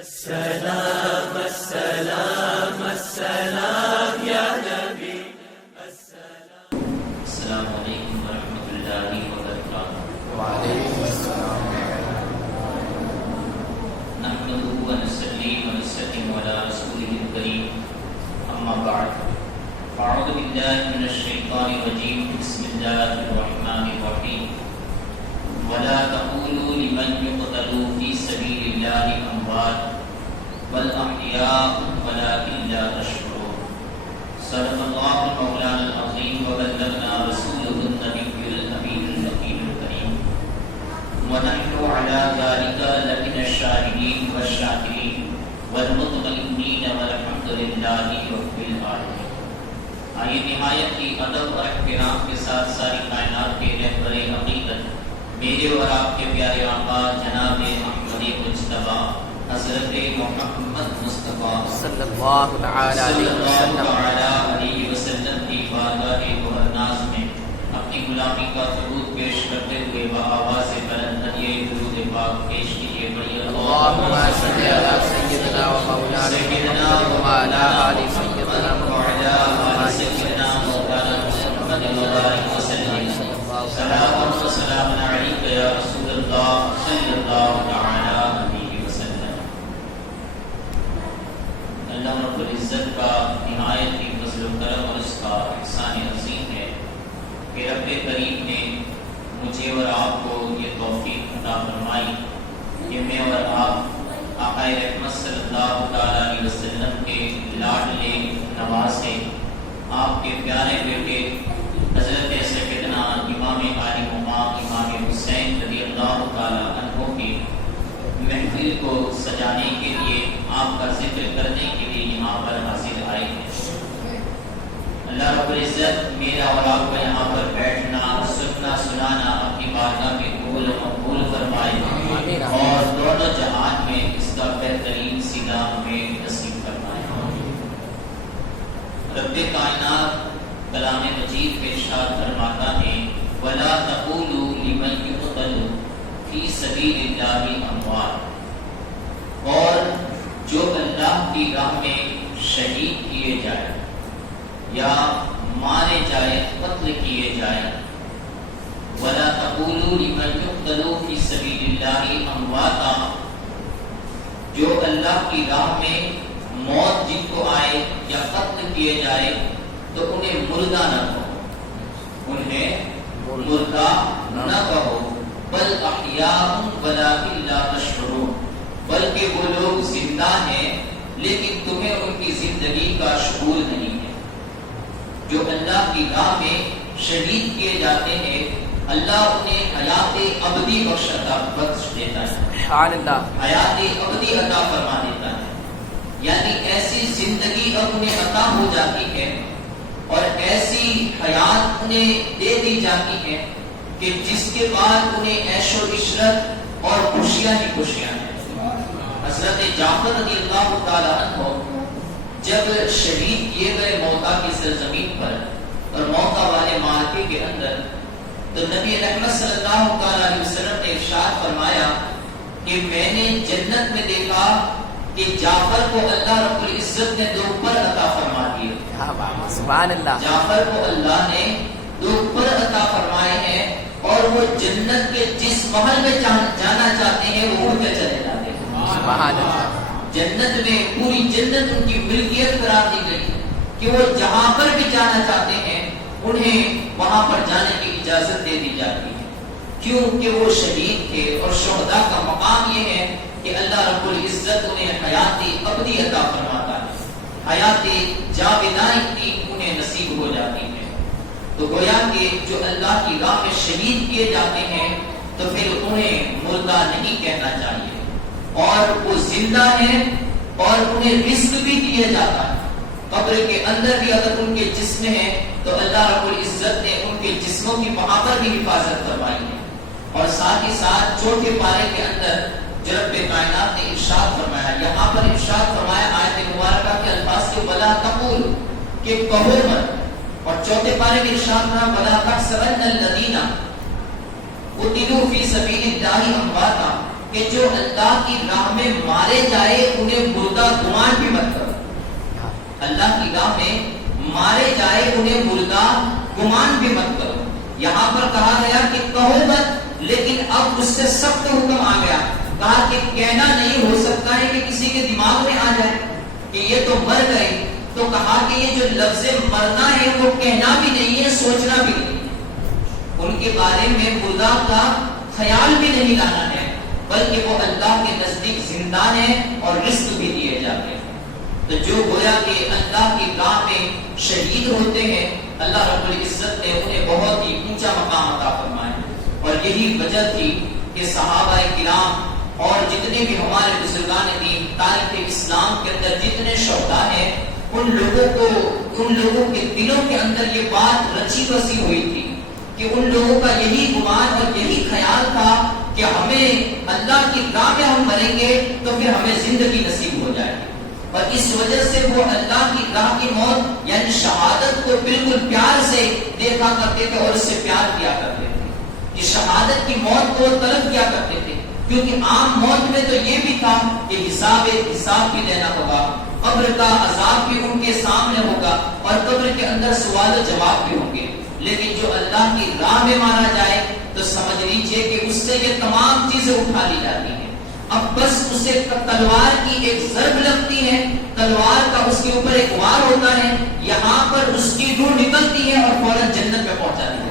السلام السلام السلام یا نبی السلام. السلام علیکم ورحمۃ اللہ وبرکاتہ. وعلیکم السلام. نحمده ونصلي ونسلم على رسوله الكريم. اما بعد اعوذ بالله من الشیطان الرجیم. بسم اللہ الرحمن الرحیم. ولا تقولوا لمن يقتل في سبيل الله اموات بل احياء ولكن لا تشعرون. صدق الله مولانا العظيم وبلغنا رسوله النبي الامين النبي الكريم ونحن على ذلك لمن الشاهدين والشاكرين والمطمئنين والحمد لله رب العالمين. آئیے نہایت کی ادب اور احترام کے ساتھ ساری کائنات کے رہبر عقیدت میرے اور آپ کے پیارے آقا جناب محمد مجتبی حضرت محمد مصطفیٰ صلی اللہ تعالی علیہ وسلم کی بارگاہ گہرناز میں اپنی غلامی کا ثبوت پیش کرتے ہوئے بآواز بلند یہ درود پاک پیش کیجیے. بڑی اللہم صلی علی سیدنا و مولانا وعلی آل سیدنا وعلی آل سیدنا مولانا محمد وبارک وسلم. سلام و سلام علیک یا رسول اللہ صلی اللہ تعالی علیہ وسلم. اللہ رب العزت کا نہایت ہی فضل و کرم اور اس کا احسان عظیم ہے کہ رب کریم نے مجھے اور آپ کو یہ توفیق عطا فرمائی کہ میں اور آپ آقا رحمت صلی اللہ تعالی علیہ وسلم کے لاڈلے نواسے آپ کے پیارے بیٹے حضرت سیدنا امام علی مقام امام حسین رضی اللہ تعالی عنہ کی محفل کو سجانے کے لیے آپ کا ذکر کرنے کے لیے یہاں پر حاضر آئے ہیں. اللہ رب العزت میرا اور آپ کو یہاں پر بیٹھنا سننا سنانا اپنی بارگاہ میں قبول و مقبول فرمائے اور دونوں جہان میں اس کا بہترین سیدھا ہمیں نصیب فرمائے. رب کائنات کلام مجید میں ارشاد فرماتا ہے وَلَا تَقُولُوا لِمَنْ يُقْتَلُ فِي سَبِيلِ اللَّهِ أَمْوَاتٌ. اور جو اللہ کی راہ میں شہید کیے جائے یا مارے جائے قتل کیے جائے وَلَا تَقُولُوا لِمَنْ يُقْتَلُ فِي سَبِيلِ اللَّهِ أَمْوَاتًا. جو اللہ کی راہ میں موت جن کو آئے یا قتل کیے جائے تو انہیں مردہ نہ کہو, انہیں مردہ نہ کہو بل احیاء ولکن لا تشعرون. بلکہ وہ لوگ زندہ ہیں لیکن تمہیں ان کی زندگی کا شعور نہیں ہے. جو اللہ کی راہ میں شہید کیے جاتے ہیں اللہ انہیں حیات ابدی بخش دیتا ہے, حیات ابدی عطا فرما دیتا ہے. یعنی ایسی زندگی اب انہیں عطا ہو جاتی ہے اور ایسی حیات انہیں دے دی جاتی ہے کہ جس کے بعد انہیں عیش و عشرت اور خوشیاں ہی خوشیاں ہیں. حضرت جعفر رضی اللہ تعالی عنہ جب شہید کیے گئے موتا کی سرزمین پر اور موتا والے معرکے کے اندر تو نبی رحمت صلی اللہ تعالی علیہ وسلم نے ارشاد فرمایا کہ میں نے جنت میں دیکھا کہ جعفر کو اللہ رب العزت نے 2 پر عطا فرما دیے. سبحان اللہ. جعفر کو اللہ نے 2 پر عطا فرمائے ہیں اور وہ جنت کے جس محل میں جانا چاہتے ہیں وہ اڑ کے چلے جاتے ہیں. سبحان اللہ. جنت میں پوری جنت ان کی ملکیت قرار دی گئی کہ وہ جہاں پر بھی جانا چاہتے ہیں انہیں وہاں پر جانے کی اجازت دے دی جاتی ہے. کیوں کہ وہ شہید تھے اور شہداء کا مقام یہ ہے کہ اللہ رب العزت انہیں حیات ابدی عطا فرماتا ہے, حیات جاودانی انہیں نصیب ہو جاتی ہے. تو گویا کہ جو اللہ کی راہ میں شہید کیے جاتے ہیں تو پھر انہیں مردہ نہیں کہنا چاہیے اور وہ زندہ ہیں اور انہیں رزق بھی دیا جاتا ہے. قبر کے اندر بھی اگر ان کے جسم ہیں تو اللہ رب العزت نے ان کے جسموں کی وہاں پر بھی حفاظت کروائی ہے. اور ساتھ ہی ساتھ چوتھے پارے کے اندر جو رب کائنات نے ارشاد فرمایا, یہاں پر ارشاد فرمایا آیت مبارکہ کے الفاظ کے وَلَا تَقُولُ کہ کہو مت, اور چوتھے پارے میں ارشاد فرمایا وَلَا تَحْسَبَنَّ الَّذِينَ قُتِلُوا فِي سَبِيلِ اللَّهِ أَمْوَاتًا کہ جو اللہ کی راہ میں مارے جائے انہیں مردہ گمان بھی مت کرو. اللہ کی راہ میں مارے جائے انہیں مردہ گمان بھی مت کرو. یہاں پر کہا گیا کہ کہو مت، لیکن اب اس سے سخت حکم آ گیا. کہا کہ کہنا نہیں ہو سکتا ہے کہ کسی کے دماغ میں آ جائے کہ یہ تو مر گئے. تو کہا کہ یہ جو لفظ مرنا ہے وہ کہنا بھی نہیں ہے، سوچنا بھی نہیں ہے. ان کے بارے میں مردہ کا خیال بھی نہیں لانا ہے، بلکہ وہ اللہ کے نزدیک زندہ ہیں اور رزق بھی دیے جاتے ہیں. تو جو گویا کہ اللہ کی راہ میں شہید ہوتے ہیں، اللہ رب العزت نے انہیں بہت ہی اونچا مقام عطا فرمایا. اور یہی وجہ تھی کہ صحابہ کرام اور جتنے بھی ہمارے بزرگان دین تاریخ اسلام کے اندر جتنے شہداء ہیں، ان لوگوں کے دلوں کے اندر یہ بات رچی بسی ہوئی تھی کہ ان لوگوں کا یہی گمان اور یہی خیال تھا کہ ہمیں اللہ کی راہ میں ہم مریں گے تو پھر ہمیں زندگی نصیب ہو جائے گی. اور اس وجہ سے وہ اللہ کی راہ کی موت یعنی شہادت کو بالکل پیار سے دیکھا کرتے تھے اور اس سے پیار کیا کرتے تھے. کہ شہادت کی موت کو طلب کیا کرتے تھے، کیونکہ عام موت میں تو یہ بھی تھا کہ حساب بھی دینا ہوگا، قبر کا عذاب بھی ان کے سامنے ہوگا اور قبر کے اندر سوال و جواب بھی ہوں گے. لیکن جو اللہ کی راہ میں مارا جائے تو سمجھ لیجئے کہ اس سے یہ تمام چیزیں اٹھا لی جاتی ہیں. اب بس اسے تلوار کی ایک ضرب لگتی ہے، تلوار کا اس کے اوپر ایک وار ہوتا ہے، یہاں پر اس کی روح نکلتی ہے اور فوراً جنت میں پہنچا دی ہے.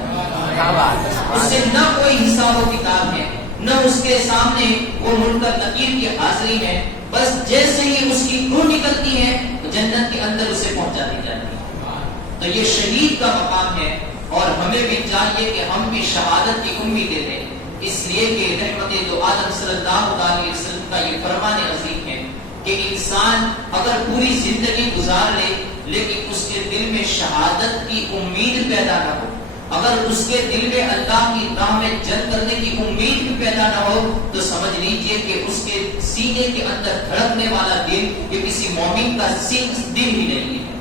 اس سے نہ کوئی حساب و کتاب ہے، نہ اس کے سامنے وہ منکر نکیر کی حاضری ہے. بس جیسے ہی اس کی روح نکلتی ہے تو جنت کے اندر اسے پہنچا دی جاتی ہے. تو یہ شہید کا مقام ہے اور ہمیں بھی چاہیے کہ ہم بھی شہادت کی امیدیں دیں، اس لیے کہ رحمت دو عالم صلی اللہ علیہ وسلم کا یہ فرمان عظیم ہے کہ انسان اگر پوری زندگی گزار لے لیکن اس کے دل میں شہادت کی امید پیدا نہ ہو، اگر اس کے دل میں اللہ کی راہ میں جنگ کرنے کی امید بھی پیدا نہ ہو، تو سمجھ لیجئے کہ اس کے سینے کے اندر دھڑکنے والا دل یہ کسی مومن کا دل ہی نہیں ہے،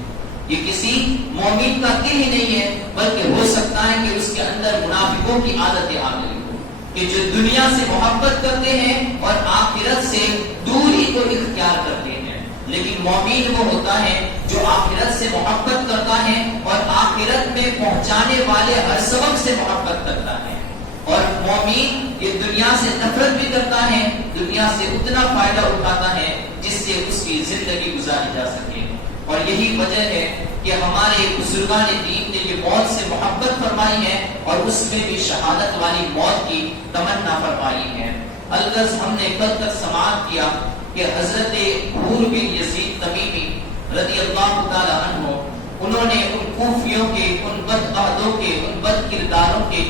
یہ کسی مومن کا دل ہی نہیں ہے، بلکہ ہو سکتا ہے کہ اس کے اندر منافقوں کی عادتیں آ گئی ہوں کہ جو دنیا سے محبت کرتے ہیں اور آخرت سے دوری کو اختیار کرتے ہیں. لیکن مومن وہ ہوتا ہے جو آخرت سے محبت کرتا ہے اور آخرت میں پہنچانے والے ہر سبب سے محبت کرتا ہے. اور مومن یہ دنیا سے نفرت بھی کرتا ہے، دنیا سے اتنا فائدہ اٹھاتا ہے جس سے اس کی زندگی گزاری جا سکے. اور یہی وجہ ہے کہ ہمارے بزرگان دین نے یہ موت سے محبت فرمائی ہے اور اس میں بھی شہادت والی موت کی تمنا فرمائی ہے. الغرض ہم نے کل تک سماعت کیا کہ حضرت حور بن یزید تمیمی رضی اللہ تعالی عنہ انہوں نے ان کوفیوں کے، ان بد عہدوں کے، ان بد کرداروں کے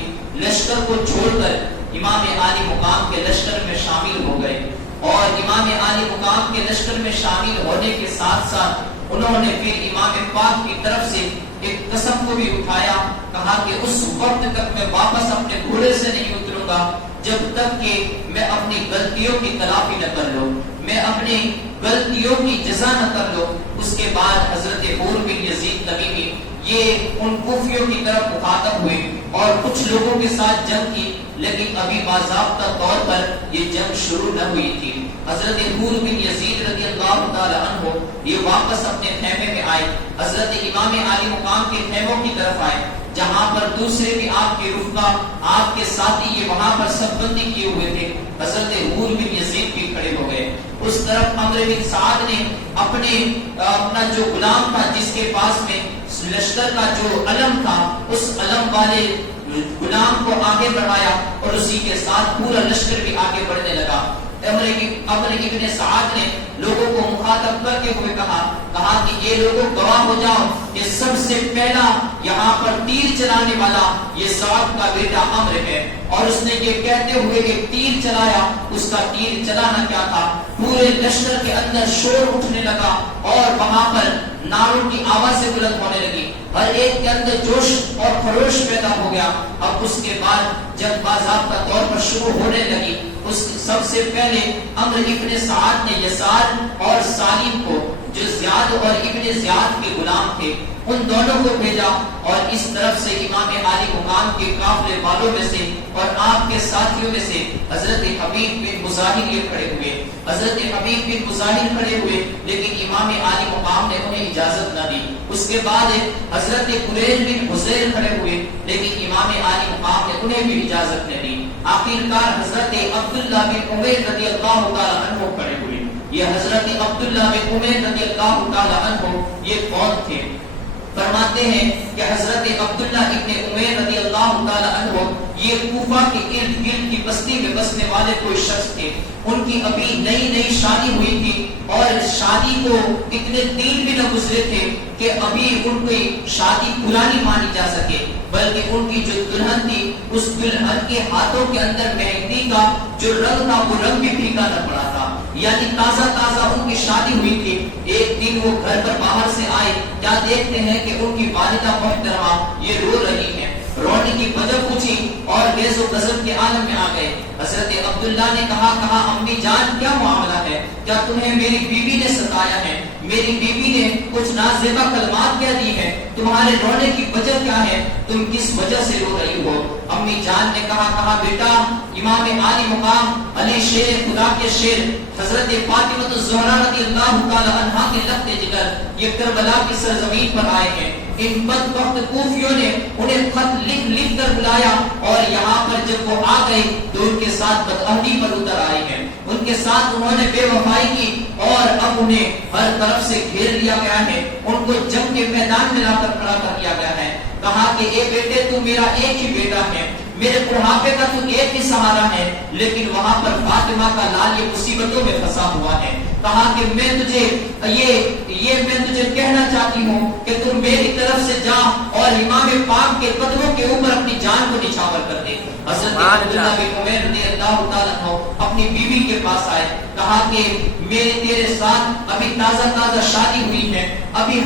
لشکر کو چھوڑ کر امام عالی مقام کے لشکر میں شامل ہو گئے. اور امام عالی مقام کے لشکر میں شامل ہونے کے ساتھ ساتھ انہوں نے پھر امام پاک کی طرف سے ایک قسم کو بھی اٹھایا، کہا کہ اس وقت تک میں واپس اپنے گھوڑے سے نہیں اتروں گا جب تک کہ میں اپنی غلطیوں کی تلافی نہ کر لوں، میں اپنی غلطیوں کی جزا نہ کر لوں. اس کے بعد حضرت حور بن یزید تمیمی یہ ان کوفیوں کی طرف مخاطب ہوئے اور کچھ لوگوں کے ساتھ جنگ کی، لیکن ابھی باضابطہ طور پر یہ جنگ شروع نہ ہوئی تھی. حضرت حور بن یزید رضی اللہ تعالی عنہ یہ واپس اپنے خیمے میں آئے، حضرت امام عالی مقام کے خیموں کی طرف آئے جہاں پر دوسرے بھی آپ کے رفقا، آپ کے ساتھی یہ وہاں پر سب بندی کیے ہوئے تھے. حضرت حور بن یزید بھی کھڑے ہو گئے. اس طرف عمرو بن سعد نے اپنا جو غلام تھا جس کے پاس میں لشکر کا جو علم تھا اس علم والے غلام کو آگے بڑھایا اور اسی کے ساتھ پورا لشکر بھی آگے بڑھنے لگا. عمرو بن سعد نے لوگوں کو مخاطب کرتے ہوئے کہا کہ یہ لوگوں گواہ ہو جاؤ کہ سب سے پہلا یہاں پر تیر چلانے والا یہ سعد کا بیٹا عمرو ہے. اور اس نے یہ کہتے ہوئے ایک تیر چلایا. اس کا تیر چلانا کیا تھا، پورے لشکر کے اندر شور اٹھنے لگا اور وہاں پر نعروں کی آوازیں بلند ہونے لگی، ہر ایک کے اندر جوش اور خروش پیدا ہو گیا. اب اس کے بعد جب باضابطہ طور پر شروع ہونے لگی، اس سب سے پہلے عمرو بن سعد نے یسار اور سالم کو جو زیاد اور ابن زیاد کے غلام تھے، ان دونوں کو بھیجا، اور اس طرف سے امام عالی مقام کے قافلے والوں میں سے اور آپ کے ساتھیوں میں سے حضرت حبیب بن مظاہر یہ کھڑے ہوئے۔ حضرت حبیب بن مظاہر کھڑے ہوئے، لیکن امام عالی مقام نے انہیں اجازت نہ دی۔ اس کے بعد حضرت قریش بن حزیر کھڑے ہوئے، لیکن امام عالی مقام نے انہیں بھی اجازت نہ دی۔ آخرکار حضرت عبداللہ بن عمیر رضی اللہ تعالی عنہ کھڑے ہوئے۔ یہ حضرت عبداللہ بن عمیر رضی اللہ تعالی عنہ یہ کون تھے؟ فرماتے ہیں کہ حضرت عبداللہ ابن عمیر رضی اللہ تعالی عنہ یہ کوفہ کے ارد گرد کی بستی میں بسنے والے کوئی شخص تھے۔ ان کی ابھی نئی نئی شادی ہوئی تھی، اور شادی کو اتنے دن بھی نہ گزرے تھے کہ ابھی ان کی شادی پرانی مانی جا سکے، بلکہ ان کی جو دلہن تھی اس دلہن کے ہاتھوں کے اندر مہندی کا جو رنگ تھا وہ رنگ بھی پھیکا نہ پڑا تھا، یعنی تازہ تازہ ان کی شادی ہوئی تھی۔ ایک دن وہ گھر پر باہر سے آئے، کیا دیکھتے ہیں کہ ان کی والدہ محترمہ یہ رو رہی ہیں۔ رونے کی وجہ پوچھی اور غیظ و غضب کے عالم میں آ گئے۔ حضرت عبداللہ نے کہا امی جان کیا معاملہ ہے؟ کیا تمہیں میری بیوی نے ستایا ہے؟ میری بیوی نے کچھ نازیبا کلمات کہہ دی ہیں؟ تمہارے رونے کی وجہ کیا ہے؟ تم کس وجہ سے رو رہی ہو؟ امی جان نے کہا بیٹا، امام عالی مقام علی شیر خدا کے شیر حضرت فاطمہ الزہرا رضی اللہ تعالی عنہا کے لخت جگر یہ کربلا کی سرزمین پر آئے ہیں۔ ان بدبخت کوفیوں نے انہیں خط لکھ کر بلایا، اور یہاں پر جب وہ آ گئے تو ان کے ساتھ بدعہدی پر اتر آئے ہیں۔ ان کے ساتھ انہوں نے بے وفائی کی، اور اب انہیں ہر طرف سے گھیر لیا گیا ہے۔ ان کو جنگ کے میدان میں لا کر کھڑا کر دیا گیا ہے۔ کہا کہ اے بیٹے، تو میرا ایک ہی بیٹا ہے، میرے بڑھاپے کا تو ایک ہی سہارا ہے، لیکن وہاں پر فاطمہ کا لال یہ مصیبتوں میں پھنسا ہوا ہے۔ کہا کہ میں تجھے کہنا چاہتی ہوں کہ تم میری طرف سے جا اور امام پاک کے قدموں کے اوپر اپنی جان کو نچھاور کر دے۔ حضرت عبداللہ بن عمیر رضی اللہ تعالیٰ عنہ اپنی بیوی کے پاس آئے، کہا کہ میرے تیرے ساتھ ابھی تازہ شادی ہوئی ہے، ابھی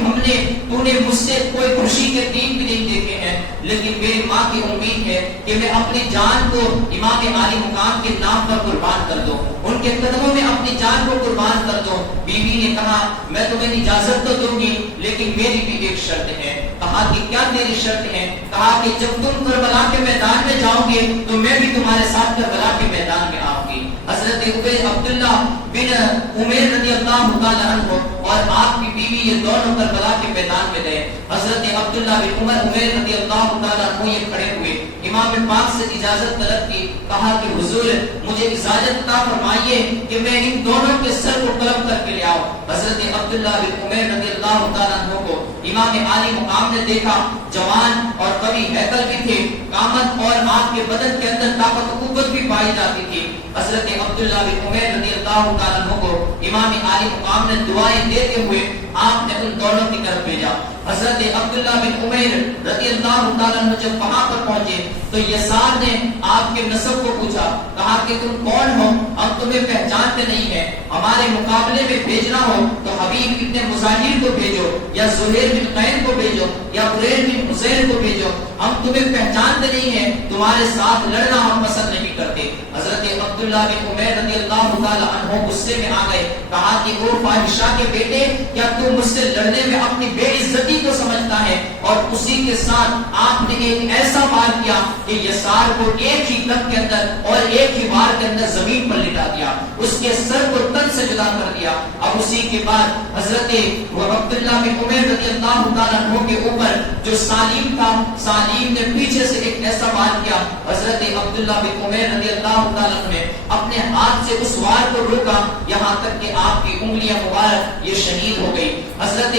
تو نے مجھ سے کوئی خوشی کے دن بھی نہیں دیکھے ہیں، لیکن میری ماں کی امید ہے کہ میں اپنی جان کو امام عالی مقام کے نام پر قربان کر دوں، ان کے قدموں میں اپنی جان کو قربان کر دوں۔ بیوی نے کہا میں تمہیں اجازت تو دوں گی، لیکن میری بھی ایک شرط ہے۔ کہا کہ کیا تیری شرط ہے؟ کہا کہ جب تم کربلا کے میدان میں جاؤ گے تو میں بھی تمہارے ساتھ کربلا کے میدان میں آؤں گی۔ حضرت عبداللہ بن عمیر رضی اللہ تعالی عنہ اور آپ کی بیوی یہ دونوں کربلا کے میدان میں گئے۔ حضرت عبداللہ بن عمیر رضی اللہ تعالی عنہ یہ کھڑے ہوئے، امام پاک سے اجازت طلب کی، کہا کہ حضور مجھے اجازت عطا فرمائیے کہ میں ان دونوں کے سر کو قلم کر کے لے آؤں۔ حضرت عبداللہ بن عمیر رضی اللہ تعالی عنہ کو امام عالی مقام نے دیکھا، جوان اور قوی ہیکل بھی تھے، قامت اور آپ کے بدن کے اندر طاقت و قوت بھی پائی جاتی تھی۔ حضرت عبداللہ بن عمیر رضی اللہ تعالی عنہ کو امام عالی مقام نے دعائیں دیتے ہوئے آپ نے ان دونوں کی طرف بھیجا۔ حضرت عبداللہ بن عمیر رضی اللہ تعالی عنہ جب وہاں پر پہنچے تو یسار نے آپ کے نسب کو پوچھا، کہا کہ تم کون ہو؟ ہم تمہیں پہچانتے نہیں ہیں، ہمارے مقابلے میں بھیجنا ہو تو حبیب ابن مظاہر کو بھیجو، یا زہیر بن قین کو بھیجو، یا قریش بن حزیر کو بھیجو، ہم تمہیں پہچانتے نہیں ہیں، تمہارے ساتھ لڑنا ہم پسند نہیں کرتے۔ حضرت عبداللہ بن عمیر رضی اللہ تعالی عنہ غصے میں آ گئے، کہا کہ او فاحشہ کے بیٹے، کیا تم مجھ سے لڑنے میں اپنی بے عزتی کو سمجھتا ہے؟ اور اسی کے ساتھ آپ نے ایک ایسا وار کیا کہ یسار کو ایک ہی دم کے اندر اور ایک ہی وار کے اندر زمین پر لٹا دیا، اس کے سر کو تن سے جدا کر دیا۔ اب اسی کے بعد حضرت عبداللہ بن عمیر رضی اللہ تعالی عنہ کے اوپر جو سالم تھا، سالم نے پیچھے سے ایک ایسا وار کیا، حضرت عبداللہ بن عمیر رضی اللہ تعالی عنہ نے اپنے ہاتھ سے اس وار کو روکا، یہاں تک کہ آپ کی انگلیاں مبارک یہ شہید ہو گئی۔ حضرت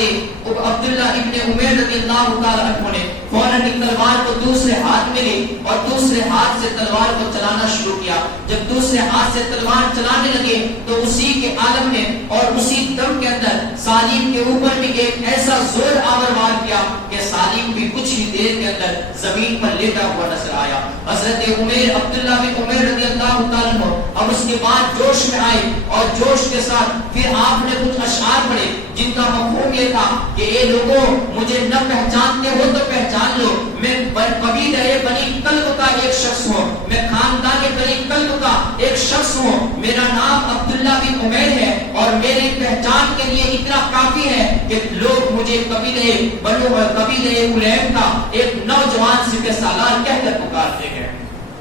عبداللہ ابن عمیر رضی اللہ تعالی عنہ نے فوراً تلوار کو دوسرے ہاتھ میں لی اور دوسرے ہاتھ سے تلوار کو چلانا شروع کیا۔ جب دوسرے ہاتھ سے تلوار چلانے لگے تو اسی کے عالم میں اور اسی دم کے اندر سالم کے اوپر بھی ایک ایسا زور آور وار کیا کہ سالم بھی کچھ ہی دیر کے اندر زمین پر لیٹا ہوا نظر آیا۔ حضرت عبداللہ بن عمیر رضی اللہ تعالی عنہ اب اس کے بعد جوش میں آئے اور جوش کے ساتھ پھر آپ نے کچھ اشعار پڑھے، جن کا مفہوم یہ تھا کہ اے لوگوں مجھے نہ پہچانتے ہو تو پہچان لو، میں قبیلہ بنی کلب کا ایک شخص ہوں، میں خاندان بنی کلب کا ایک شخص ہوں، میرا نام عبداللہ بن عمیر ہے اور میری پہچان کے لیے اتنا کافی ہے کہ لوگ مجھے قبیلہ علیب کا ایک نوجوان سپہ سالار کہہ کر پکارتے ہیں۔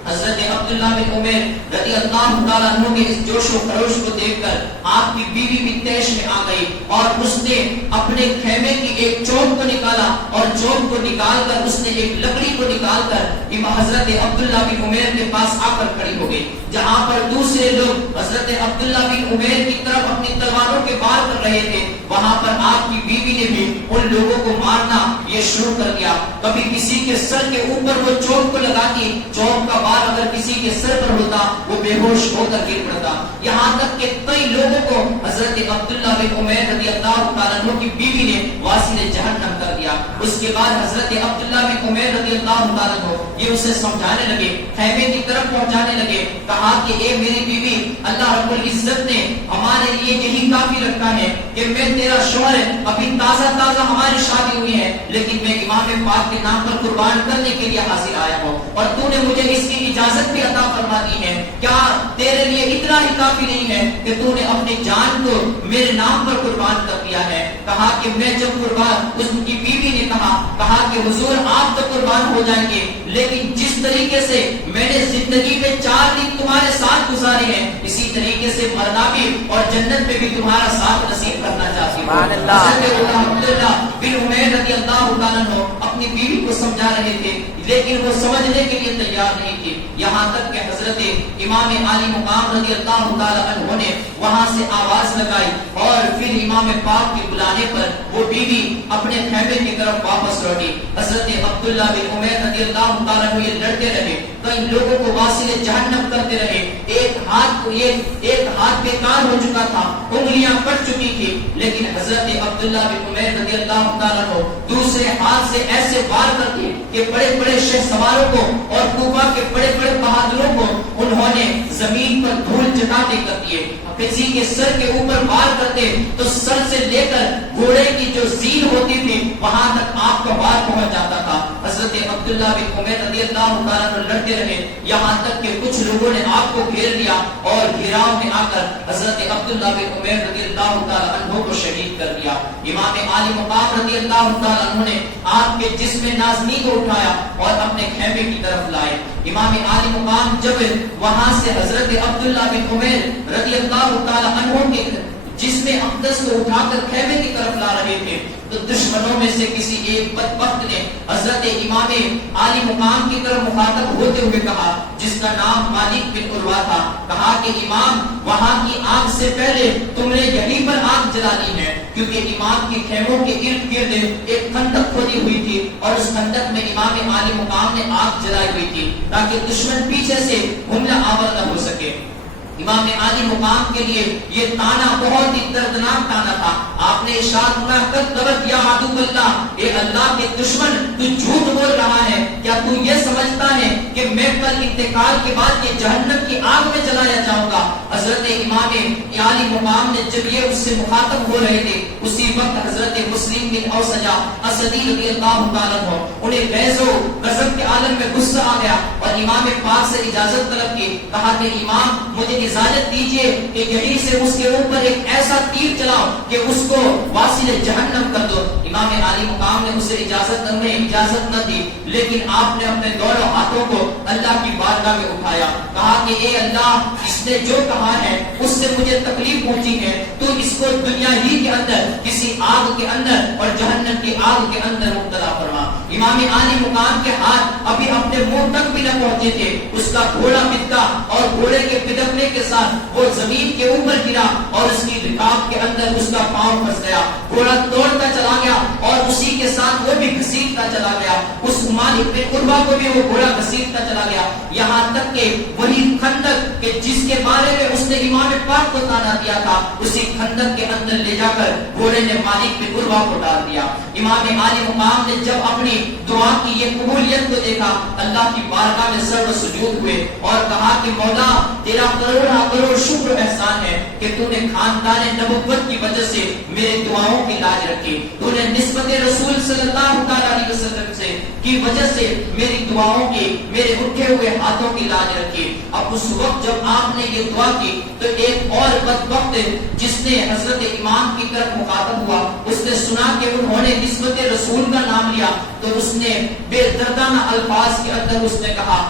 حضرت عبداللہ بن عمیر رضی اللہ تعالیٰ عنہ کے اس جوش و خروش کو دیکھ کر آپ کی بیوی بھی تیش میں آ گئی اور اس نے اپنے خیمے کی ایک چوک کو نکالا اور چوک کو نکال کر اس نے ایک لکڑی کو نکال کر حضرت عبداللہ بن عمیر کے پاس آ کر کھڑی ہو گئی، جہاں پر دوسرے لوگ حضرت عبداللہ بن عمیر کی طرف اپنی تلواروں کے وار کر رہے تھے، وہاں پر آپ کی بیوی نے بھی ان لوگوں کو مارنا یہ شروع کر دیا۔ کبھی کسی کے سر کے اوپر وہ چوک کو لگاتی، چوک کا وار اگر کسی کے سر پر ہوتا وہ بے ہوش ہو کر گر پڑتا، یہاں تک کہ کئی لوگوں کو حضرت عبداللہ بن عمیر رضی اللہ تعالیٰ عنہ کی بیوی نے واصل جہنم کر دیا۔ اس کے بعد حضرت عبداللہ بن عمیر رضی اللہ تعالیٰ عنہ یہ اسے سمجھانے لگے، خیمے کی طرف پہنچانے لگے، کہا کہ اے میری بیوی، اللہ رب العزت نے ہمارے لیے یہی کافی رکھا ہے کہ میں تیرا شوہر ابھی تازہ ہماری شادی ہوئی ہے، لیکن میں امام پاک کے نام پر قربان کرنے کے لیے حاضر آیا ہوں اور تو نے مجھے اس کی اجازت بھی عطا فرما دی ہے، کیا تیرے لیے اتنا ہی کافی نہیں ہے کہ تو نے اپنی جان کو میرے نام پر قربان کر دیا ہے؟ کہا کہ میں جب قربان، اس کی بیوی نے کہا کہ حضور آپ تو قربان ہو جائیں گے، لیکن جس طریقے سے میں نے زندگی میں 4 دن تمہارے ساتھ گزارے ہیں اسی طریقے سے مرنا بھی اور جنت میں بھی تمہارا ساتھ نصیب کرنا چاہتی ہوں۔ حضرت عبداللہ بن عمیر رضی اللہ تعالیٰ عنہ اپنی بیوی کو سمجھا رہے تھے لیکن وہ سمجھنے کے لیے تیار نہیں تھی، یہاں تک کہ حضرت امام عالی مقام رضی اللہ تعالیٰ عنہ نے وہاں سے آواز لگائی اور پھر امام پاک کے بلانے پر وہ بیوی اپنے خیمے کی طرف واپس لوٹی۔ حضرت عبداللہ بن عمیر رضی اللہ تعالیٰ عنہ یہ لڑتے رہے، کئی لوگوں کو واصل جہنم کرتے رہے، ایک ہاتھ بیکار ہو چکا تھا، انگلیاں کٹ چکی تھی، لیکن حضرت عبداللہ بن عمیر رضی اللہ تعالیٰ عنہ دوسرے ہاتھ سے ایسے وار کرتے کہ بڑے بڑے شہ سواروں کو اور کوفہ کے بڑے بڑے بہادروں کو انہوں نے زمین پر دھول چٹاتے کر دیے۔ کسی کے سر کے اوپر وار کرتے تو سر سے لے کر گھوڑے کی جو زین ہوتی تھی وہاں تک آپ کا وار پہنچ جاتا تھا۔ حضرت عبداللہ بن عمیر رضی اللہ تعالیٰ عنہ لڑتے رہے یہاں تک کہ کچھ لوگوں نے آپ کو گھیر لیا اور گھیراؤ میں آ کر حضرت عبداللہ بن عمیر رضی اللہ تعالیٰ عنہ کو شہید کر دیا۔ امام عالی مقام رضی اللہ تعالیٰ عنہ نے آپ کے جسم نازنی کو اٹھایا اور اپنے خیمے کی طرف لائے۔ امام عالی مقام جب وہاں سے حضرت عبداللہ بن عمیر رضی اللہ تعالیٰ عنہ کے جسم اقدس کو اٹھا کر خیمے کی طرف لا رہے تھے تو دشمنوں میں سے کسی ایک بدبخت نے حضرت امام عالی مقام کی طرف مخاطب ہوتے ہوئے کہا، جس کا نام مالک بن عروہ تھا، کہا کہ امام وہاں کی آگ سے پہلے تم نے یہیں پر آگ جلانی ہے، کیونکہ امام کے خیموں کے ارد گرد ایک خندق کھودی ہوئی تھی اور اس خندق میں امام عالی مقام نے آگ جلائی ہوئی تھی تاکہ دشمن پیچھے سے حملہ آور نہ ہو سکے۔ امام عالی مقام کے لیے یہ تانا بہت ہی دردناک تانا تھا۔ آپ نے ارشاد فرمایا کذبت یا عدو اللہ، اے اللہ کے دشمن تو جھوٹ بول رہا ہے، کیا تو یہ سمجھتا ہے کہ میں کل انتقال کے بعد یہ جہنم کی آگ میں جلایا جاؤں گا؟ حضرت امام عالی مقام نے جب یہ اس سے مخاطب ہو رہے تھے اسی وقت حضرت مسلم بن اوسجہ اسدی رضی اللہ تعالیٰ عنہ انہیں غیظ و غضب کے عالم میں غصہ آ گیا اور امام پاک سے اجازت طلب کی، کہا کہ امام مجھے اجازت دیجئے کہ یہیں سے اس کے اوپر ایک ایسا تیر چلاؤ کہ اس کو واصل جہنم کر دو۔ امام عالی مقام نے اسے اجازت نہ دی، لیکن آپ نے اپنے دونوں ہاتھوں کو اللہ کی بارگاہ میں اٹھایا، کہا کہ اے اللہ اس نے جو کہا ہے اس سے مجھے تکلیف پہنچی ہے، تو اس کو دنیا ہی کے اندر کسی آگ کے اندر اور جہنم کی آگ کے اندر مبتلا فرما۔ امام عالی مقام کے ہاتھ ابھی اپنے منہ تک بھی نہ پہنچے تھے، اس کا گھوڑا بتکا اور گھوڑے کے بتکنے کے ساتھ وہ زمین کے اوپر گرا اور اس کی رکاب کے اندر اس کا پاؤں پھنس گیا، گھوڑا دوڑتا چلا گیا اور اور اسی کے ساتھ وہ بھی گھسیٹتا چلا گیا، اس مالک بن قربہ کو بھی وہ گھوڑا گھسیٹتا چلا گیا، یہاں تک کہ وہی خندق کہ جس کے بارے میں اس نے امام پاک کو تانا دیا تھا، اسی خندق کے اندر لے جا کر گھوڑے نے مالک بن قربہ کو ڈال دیا۔ امام عالی مقام نے جب اپنی دعا کی یہ قبولیت کو دیکھا، اللہ کی بارگاہ میں سر و سجود ہوئے اور کہا کہ مولا تیرا کروڑا کروڑ شکر احسان ہے کہ تو نے خاندان نبوت کی وجہ سے میرے دعاؤں کی لاج رکھی، تو نے نسبت رسول صلی اللہ علیہ وسلم سے کی وجہ سے میری دعاؤں کی، میرے اٹھے ہوئے ہاتھوں کی لاج رکھی۔ اب اس وقت جب آپ نے یہ دعا کی تو ایک اور بدبخت جس نے حضرت امام کی طرف مخاطب ہوا، اس نے سنا کہ انہوں نے نسبت رسول کا نام لیا، تو اس نے بے دردانہ الفاظ کے اندر اس نے کہا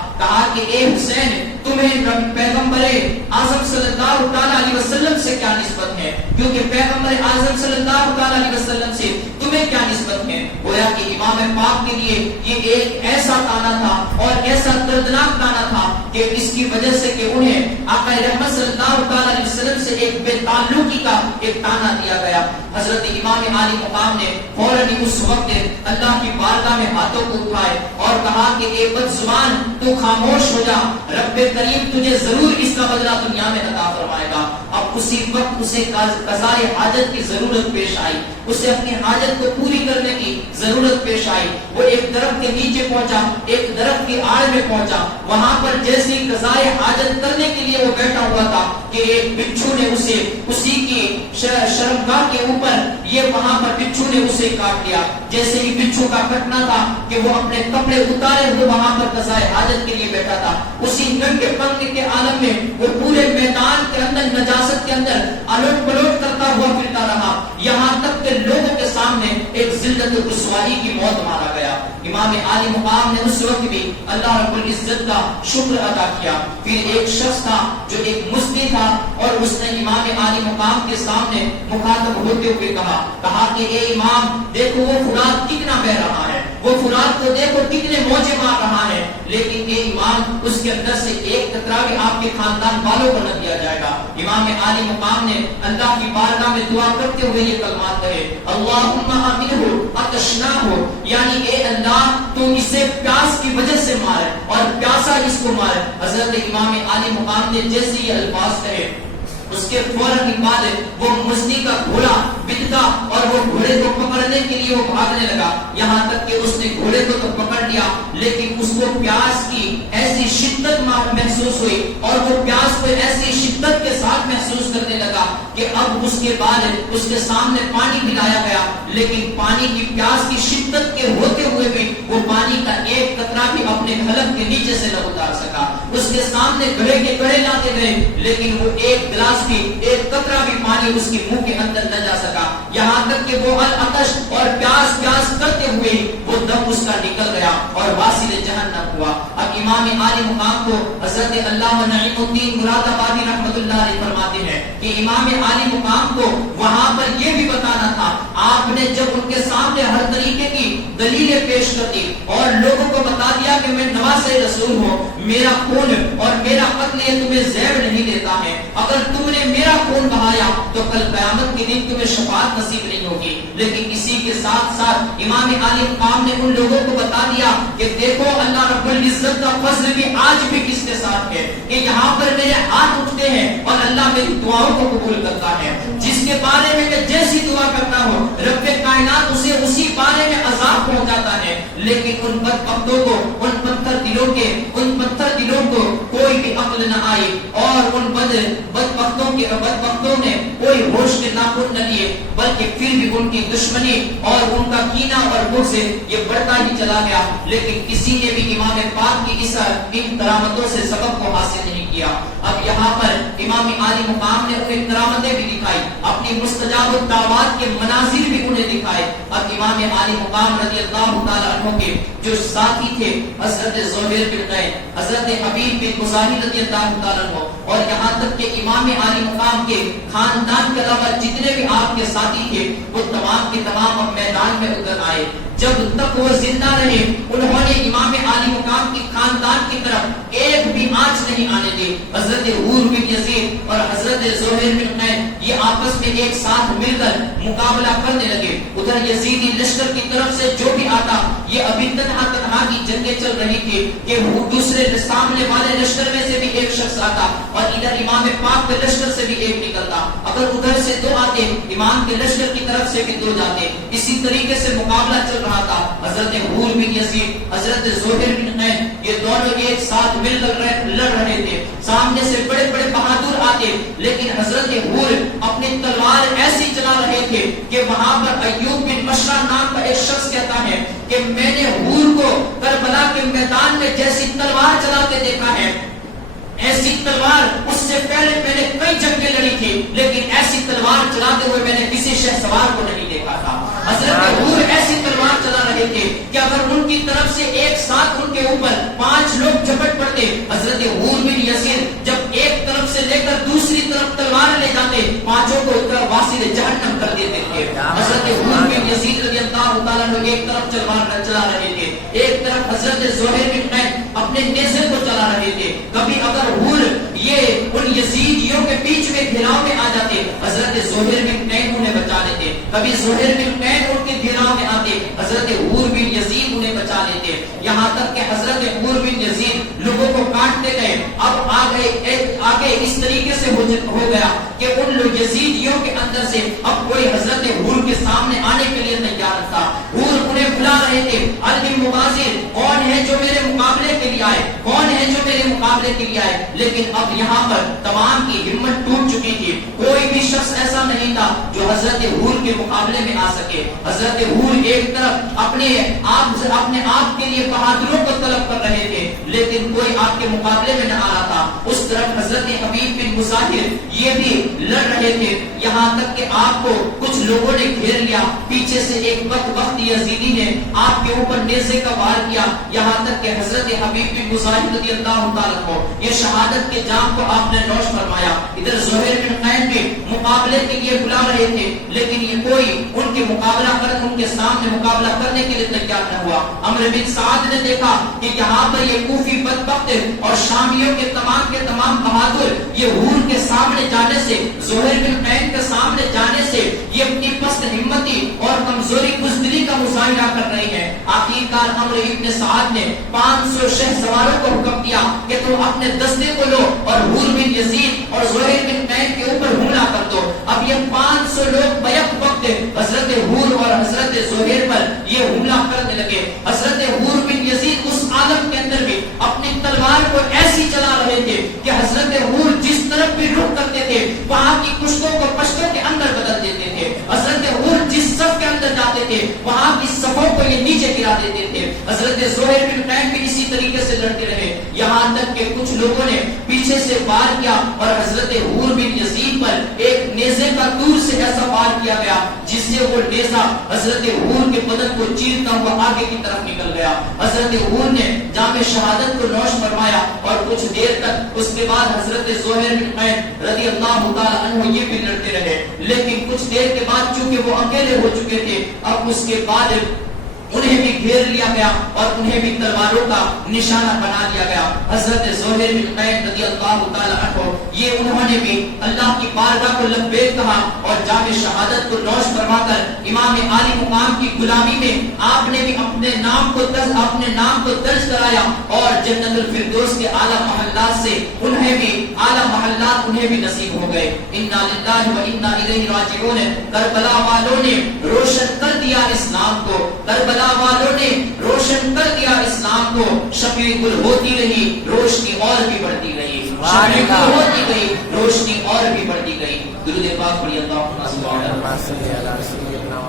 کہ اے حسین تمہیں پیغمبر اعظم صلی اللہ علیہ وسلم سے کیا نسبت ہے، کیونکہ پیغمبر اعظم صلی اللہ علیہ وسلم سے تمہیں کیا نسبت ہے۔ گویا کہ امام پاک کے لیے یہ ایک ایسا تانا تھا اور ایسا دردناک تانا تھا کہ اس کی وجہ سے کہ انہیں آقا رحمت صلی اللہ علیہ وسلم سے ایک بے تعلقی کا ایک تانا دیا گیا۔ حضرت امام عالی مقام نے فوراً اس وقت اللہ کی بارگاہ میں ہاتھوں کو اٹھائے اور کہا کہ اے بد زبان تو خاموش ہو جا، رب کریم تجھے ضرور اس کا بدلہ دنیا میں عطا فرمائے گا۔ اب اسی وقت اسے قضائے حاجت کی ضرورت پیش آئی، اسے اپنی حاجت کو پوری کرنے کی ضرورت پیش آئی۔ وہ ایک درخت کے نیچے پہنچا، ایک درخت کی آڑ میں پہنچا، وہاں پر جیسی قضائے حاجت کرنے کے لیے وہ بیٹھا ہوا تھا کہ ایک بچھو نے اسے اسی کی شرمگاہ کے اوپر یہ وہاں پر بچھو نے اسے کاٹ لیا۔ جیسے ہی بچھو کا کٹنا تھا کہ وہ اپنے کپڑے اتارے ہوئے وہاں پر قضائے حاجت کے لیے بیٹھا تھا، اسی ننگے پنگے کے عالم میں وہ پورے میدان کے اندر نجاست کے اندر الٹ پلٹ کرتا ہوا پھرتا رہا، یہاں تک کہ لوگوں کے سامنے ایک ذلت و رسوائی کی موت مارا گیا۔ امام عالی مقام نے اس وقت بھی اللہ رب العزت کا شکر ادا کیا۔ پھر ایک شخص تھا جو ایک مفتی تھا اور اس نے امام عالی مقام کے سامنے مخاطب ہوتے ہوئے کہا کہ اے امام دیکھو وہ فرات کتنا بہ رہا ہے، وہ فرات کو دیکھو کتنے موجے مار رہا ہے، لیکن اے امام اس کے اندر سے ایک قطرہ بھی آپ کے خاندان والوں کو نہ دیا جائے گا۔ امام عالی مقام نے اللہ کی بارگاہ میں دعا کرتے ہوئے یہ کلمات کہے، اللہم آمنہ اتشناہ، یعنی اے اللہ تو اسے پیاس کی وجہ سے مارے اور پیاسا اس کو مارے۔ حضرت امام عالی مقام نے جیسے یہ الفاظ کہے اس کے فوراً بعد وہ مزنی کا گھوڑا بتکا اور وہ گھوڑے کو پکڑنے کے لیے وہ بھاگنے لگا، یہاں تک کہ اس نے گھوڑے کو تو پکڑ لیا لیکن اس کو پیاس کی ایسی شدت محسوس ہوئی اور وہ پیاس کو ایسی شدت کے ساتھ محسوس کرنے لگا کہ اب اس کے بعد اس کے سامنے پانی پلایا گیا، لیکن پانی کی پیاس کی شدت کے ہوتے ہوئے بھی وہ پانی کا ایک قطرہ بھی اپنے حلق کے نیچے سے نہ اتار سکا۔ اس کے سامنے گڑھے کے گڑھے لاتے گئے لیکن وہ ایک گلاس بھی، ایک قطرہ بھی پانی اس کے منہ کے اندر نہ جا سکا، یہاں تک کہ وہ العطش اور پیاس کرتے ہوئے وہ دم اس کا نکل گیا اور واصل جہنم ہوا۔ اب امام عالی مقام کو حضرت علامہ نعیم الدین مراد آبادی رحمۃ اللہ علیہ فرماتے ہیں کہ امام عالی مقام کو وہاں پر یہ بھی بتانا تھا، آپ نے جب ان کے سامنے ہر طریقے کی دلیلیں پیش کر دی اور لوگوں کو بتا دیا کہ میں نواز رسول ہوں، میرا خون اور میرا قتل یہ تمہیں زیب نہیں دیتا ہے، اگر تم نے میرا خون بہایا تو کل قیامت کے دن تمہیں شفاعت نصیب نہیں ہوگی۔ لیکن اسی کے ساتھ ساتھ امام عالی مقام نے ان لوگوں کو بتا دیا کہ دیکھو اللہ رب العزت کا فضل بھی آج بھی کس کے ساتھ ہے کہ یہاں پر میرے ہاتھ اٹھتے ہیں اور اللہ میری دعاؤں کو قبول کرتا ہے، جس کے بارے میں کہ جیسی دعا کرتا ہو رب کائنات اسے اسی بارے میں عذاب پہنچاتا ہے، لیکن ان بدبختوں کو، ان پتھر دلوں کو کوئی بھی عقل نہ آئی اور ان بدبختوں نے کوئی ہوش کے ناخن نہ لیے، بلکہ پھر بھی ان کی دشمنی اور ان کا کینہ اور بغض یہ بڑھتا ہی چلا گیا، لیکن کسی نے بھی امام پاک کی ان کرامتوں سے سبق کو حاصل نہیں کیا۔ اب یہاں پر امام عالی مقام نے انہیں کرامتیں بھی دکھائی، اپنی مستجاب الدعوات کے مناظر بھی انہیں دکھائے۔ اب امام عالی مقام رضی اللہ تعالی عنہ کے جو ساتھی تھے حضرت زہیر بن قیس، حضرت حبیب بن مظاہر رضی اللہ تعالی عنہ، اور یہاں تک کہ امام عالی مقام کے خاندان کے علاوہ جتنے بھی آپ کے ساتھی تھے وہ وہ تمام کے تمام اب میدان میں اتر آئے. جب تک وہ زندہ رہے انہوں نے امام عالی مقام کی خاندان کی طرف ایک بھی آنچ نہیں آنے دی. حضرت حور بن یزید اور حضرت زہیر بن قین یہ آپس میں ایک ساتھ مل کر مقابلہ کرنے لگے. ادھر یزیدی لشکر کی طرف سے جو بھی آتا یہ ابھی تنہا کی جنگیں چل رہی تھی کہ دوسرے سامنے والے لشکر میں سے بھی ایک شخص آتا اور ادھر امام پاک کے لشکر سے بھی ایک نکلتا. اگر ادھر سے دو آتے امام کے لشکر کی طرف سے بھی دو جاتے. اسی طریقے سے مقابلہ چل رہا تھا. حضرت حور بن یزید حضرت زہیر بن قین یہ دونوں ایک ساتھ مل کر لڑ رہے تھے. سامنے سے بڑے بڑے بہادر آتے لیکن حضرت حور اپنی تلوار ایسی چلا رہے تھے کہ وہاں پر ایوب بن بشرا نام کا ایک شخص کہتا ہے کہ میں نے حور کو کربلا کے میدان میں جیسی تلوار چلاتے دیکھا ہے ایسی تلوار اس سے پہلے میں نے کئی جنگیں لڑی تھی لیکن ایسی تلوار چلاتے ہوئے میں نے کسی شہ سوار کو نہیں دیکھا تھا. حضرت حور ایسی تلوار چلا رہے تھے کہ اگر ان کی طرف سے ایک ساتھ ان کے اوپر 5 لوگ جھپٹ پڑتے حضرت حور بن یزید جب ایک طرف سے لے کر دوسری طرف تلوار لے جاتے 5 کو ایک طرف واصل جہنم کر دیتے تھے. حضرت حور بن یزید رضی اللہ تعالیٰ عنہ ایک طرف تلوار چلا رہے تھے ایک طرف حضرت زہیر بن قین اپنے نیزے کو چلا رہے تھے. کبھی اگر حور یہ ان یزیدیوں کے بیچ میں گھیراؤ میں آ جاتے حضرت زہیر بن قین انہیں بچا لیتے. کبھی زہیر بن قین ان کے گھیراؤ میں آتے حضرت حور بن یزید انہیں بچا لیتے. یہاں تک کہ حضرت حور بن یزید لوگوں کو کاٹتے گئے. اب آگے اس طریقے سے ہو گیا کہ ان لوگ یزیدیوں کے اندر سے اب کوئی حضرت حور کے سامنے آنے کے لیے تیار تھا. حور انہیں بلا رہے تھے المبازر کون ہے جو میرے مقابلے کے لیے آئے کون ہے جو میرے مقابلے کے لیے آئے. لیکن اب یہاں پر تمام کی ہمت ٹوٹ چکی تھی. کوئی بھی شخص ایسا نہیں تھا جو حضرت حور کے مقابلے میں آ سکے. حضرت حور ایک طرف اپنے آپ کے لیے بہادروں کو طلب کر رہے تھے لیکن کوئی آپ کے مقابلے میں نہ آ رہا تھا. اس طرف حضرت حبیب بن مظاہر یہ بھی لڑ رہے تھے. یہاں تک کہ آپ کو کچھ لوگوں نے گھیر لیا. پیچھے سے ایک بدبخت یزیدی نے آپ کے اوپر نیزے کا وار کیا. یہاں تک کہ حضرت حبیب بن مظاہر رضی اللہ تعالیٰ عنہ یہ شہادت کے جام کو آپ نے نوش فرمایا. ادھر زہیر بن قین بھی مقابلے کے لیے بلا رہے تھے لیکن یہ کوئی ان کے ان کے سامنے مقابلہ کرنے کے لیے تیار نہ ہوا. عمرو بن سعد نے دیکھا کہ یہاں پر یہ کوفی بدبخت اور شامیوں کے تمام بہادر یہ حور کے سامنے جانے سے زہیر بن قین کے سامنے جانے سے یہ اپنی پست ہمتی اور کمزوری بزدلی کا مظاہرہ کر رہی ہیں. آخرکار عمرو بن سعد نے 500 شہ سواروں کو حکم دیا کہ تم اپنے دستے کو لو اور حور بن یزید اور زہیر بن قین کے اوپر حملہ کر دو. اب یہ 500 لوگ بیک وقت حضرت حور اور حضرت زہیر پر یہ حملہ کرنے لگے. حضرت حور بن یزید اس عالم کے اندر بھی اپنی تلوار کو ایسی چلا رہے تھے کہ حضرت حور جس طرف بھی رخ کرتے تھے وہاں کی پشتوں کو پشتوں کے اندر بدل دیتے تھے. حضرت حور جس صف کے اندر جاتے تھے وہاں کی صفوں کو یہ نیچے گرا دیتے تھے. حضرت زہیر بن قین بھی اسی طریقے سے لڑتے رہے. یہاں تک کہ کچھ لوگوں نے پیچھے سے وار کیا اور حضرت حور بن یزید پر ایک نیزے کا دور سے ایسا وار کیا گیا جس سے وہ نیزہ حضرت حور کے بدن کو چیرتا ہوا آگے کی طرف نکل گیا. حضرت حور نے جام شہادت کو نوش فرمایا اور کچھ دیر تک اس کے بعد حضرت زہیر بن قین رضی اللہ تعالی عنہ یہ بھی لڑتے رہے. لیکن کچھ دیر کے بعد چونکہ وہ اکیلے ہو چکے تھے اب اس کے بعد انہیں بھی گھیر لیا گیا اور انہیں بھی تلواروں کا نشانہ بنا دیا گیا. حضرت زہیر بن قین رضی اللہ تعالی عنہ یہ انہوں نے بھی اللہ کی بارگاہ کو لبیک کہا اور جام شہادت کو نوش فرما کر امام عالی مقام کی غلامی میں آپ نے بھی اپنے نام کو درج کرایا اور جنت الفردوس کے اعلیٰ محلات سے انہیں بھی اعلیٰ محلات انہیں بھی نصیب ہو گئے. انا للہ و انا الیہ راجعون. کربلا والوں نے روشن کر دیا اسلام کو. کربلا والوں نے روشن کر دیا اسلام کو. شفیع گل ہوتی رہی روشنی اور بھی بڑھتی رہی. شفیع گل ہوتی گئی روشنی اور بھی بڑھتی گئی. درود پاک پڑھیے اللہم صلی علی سیدنا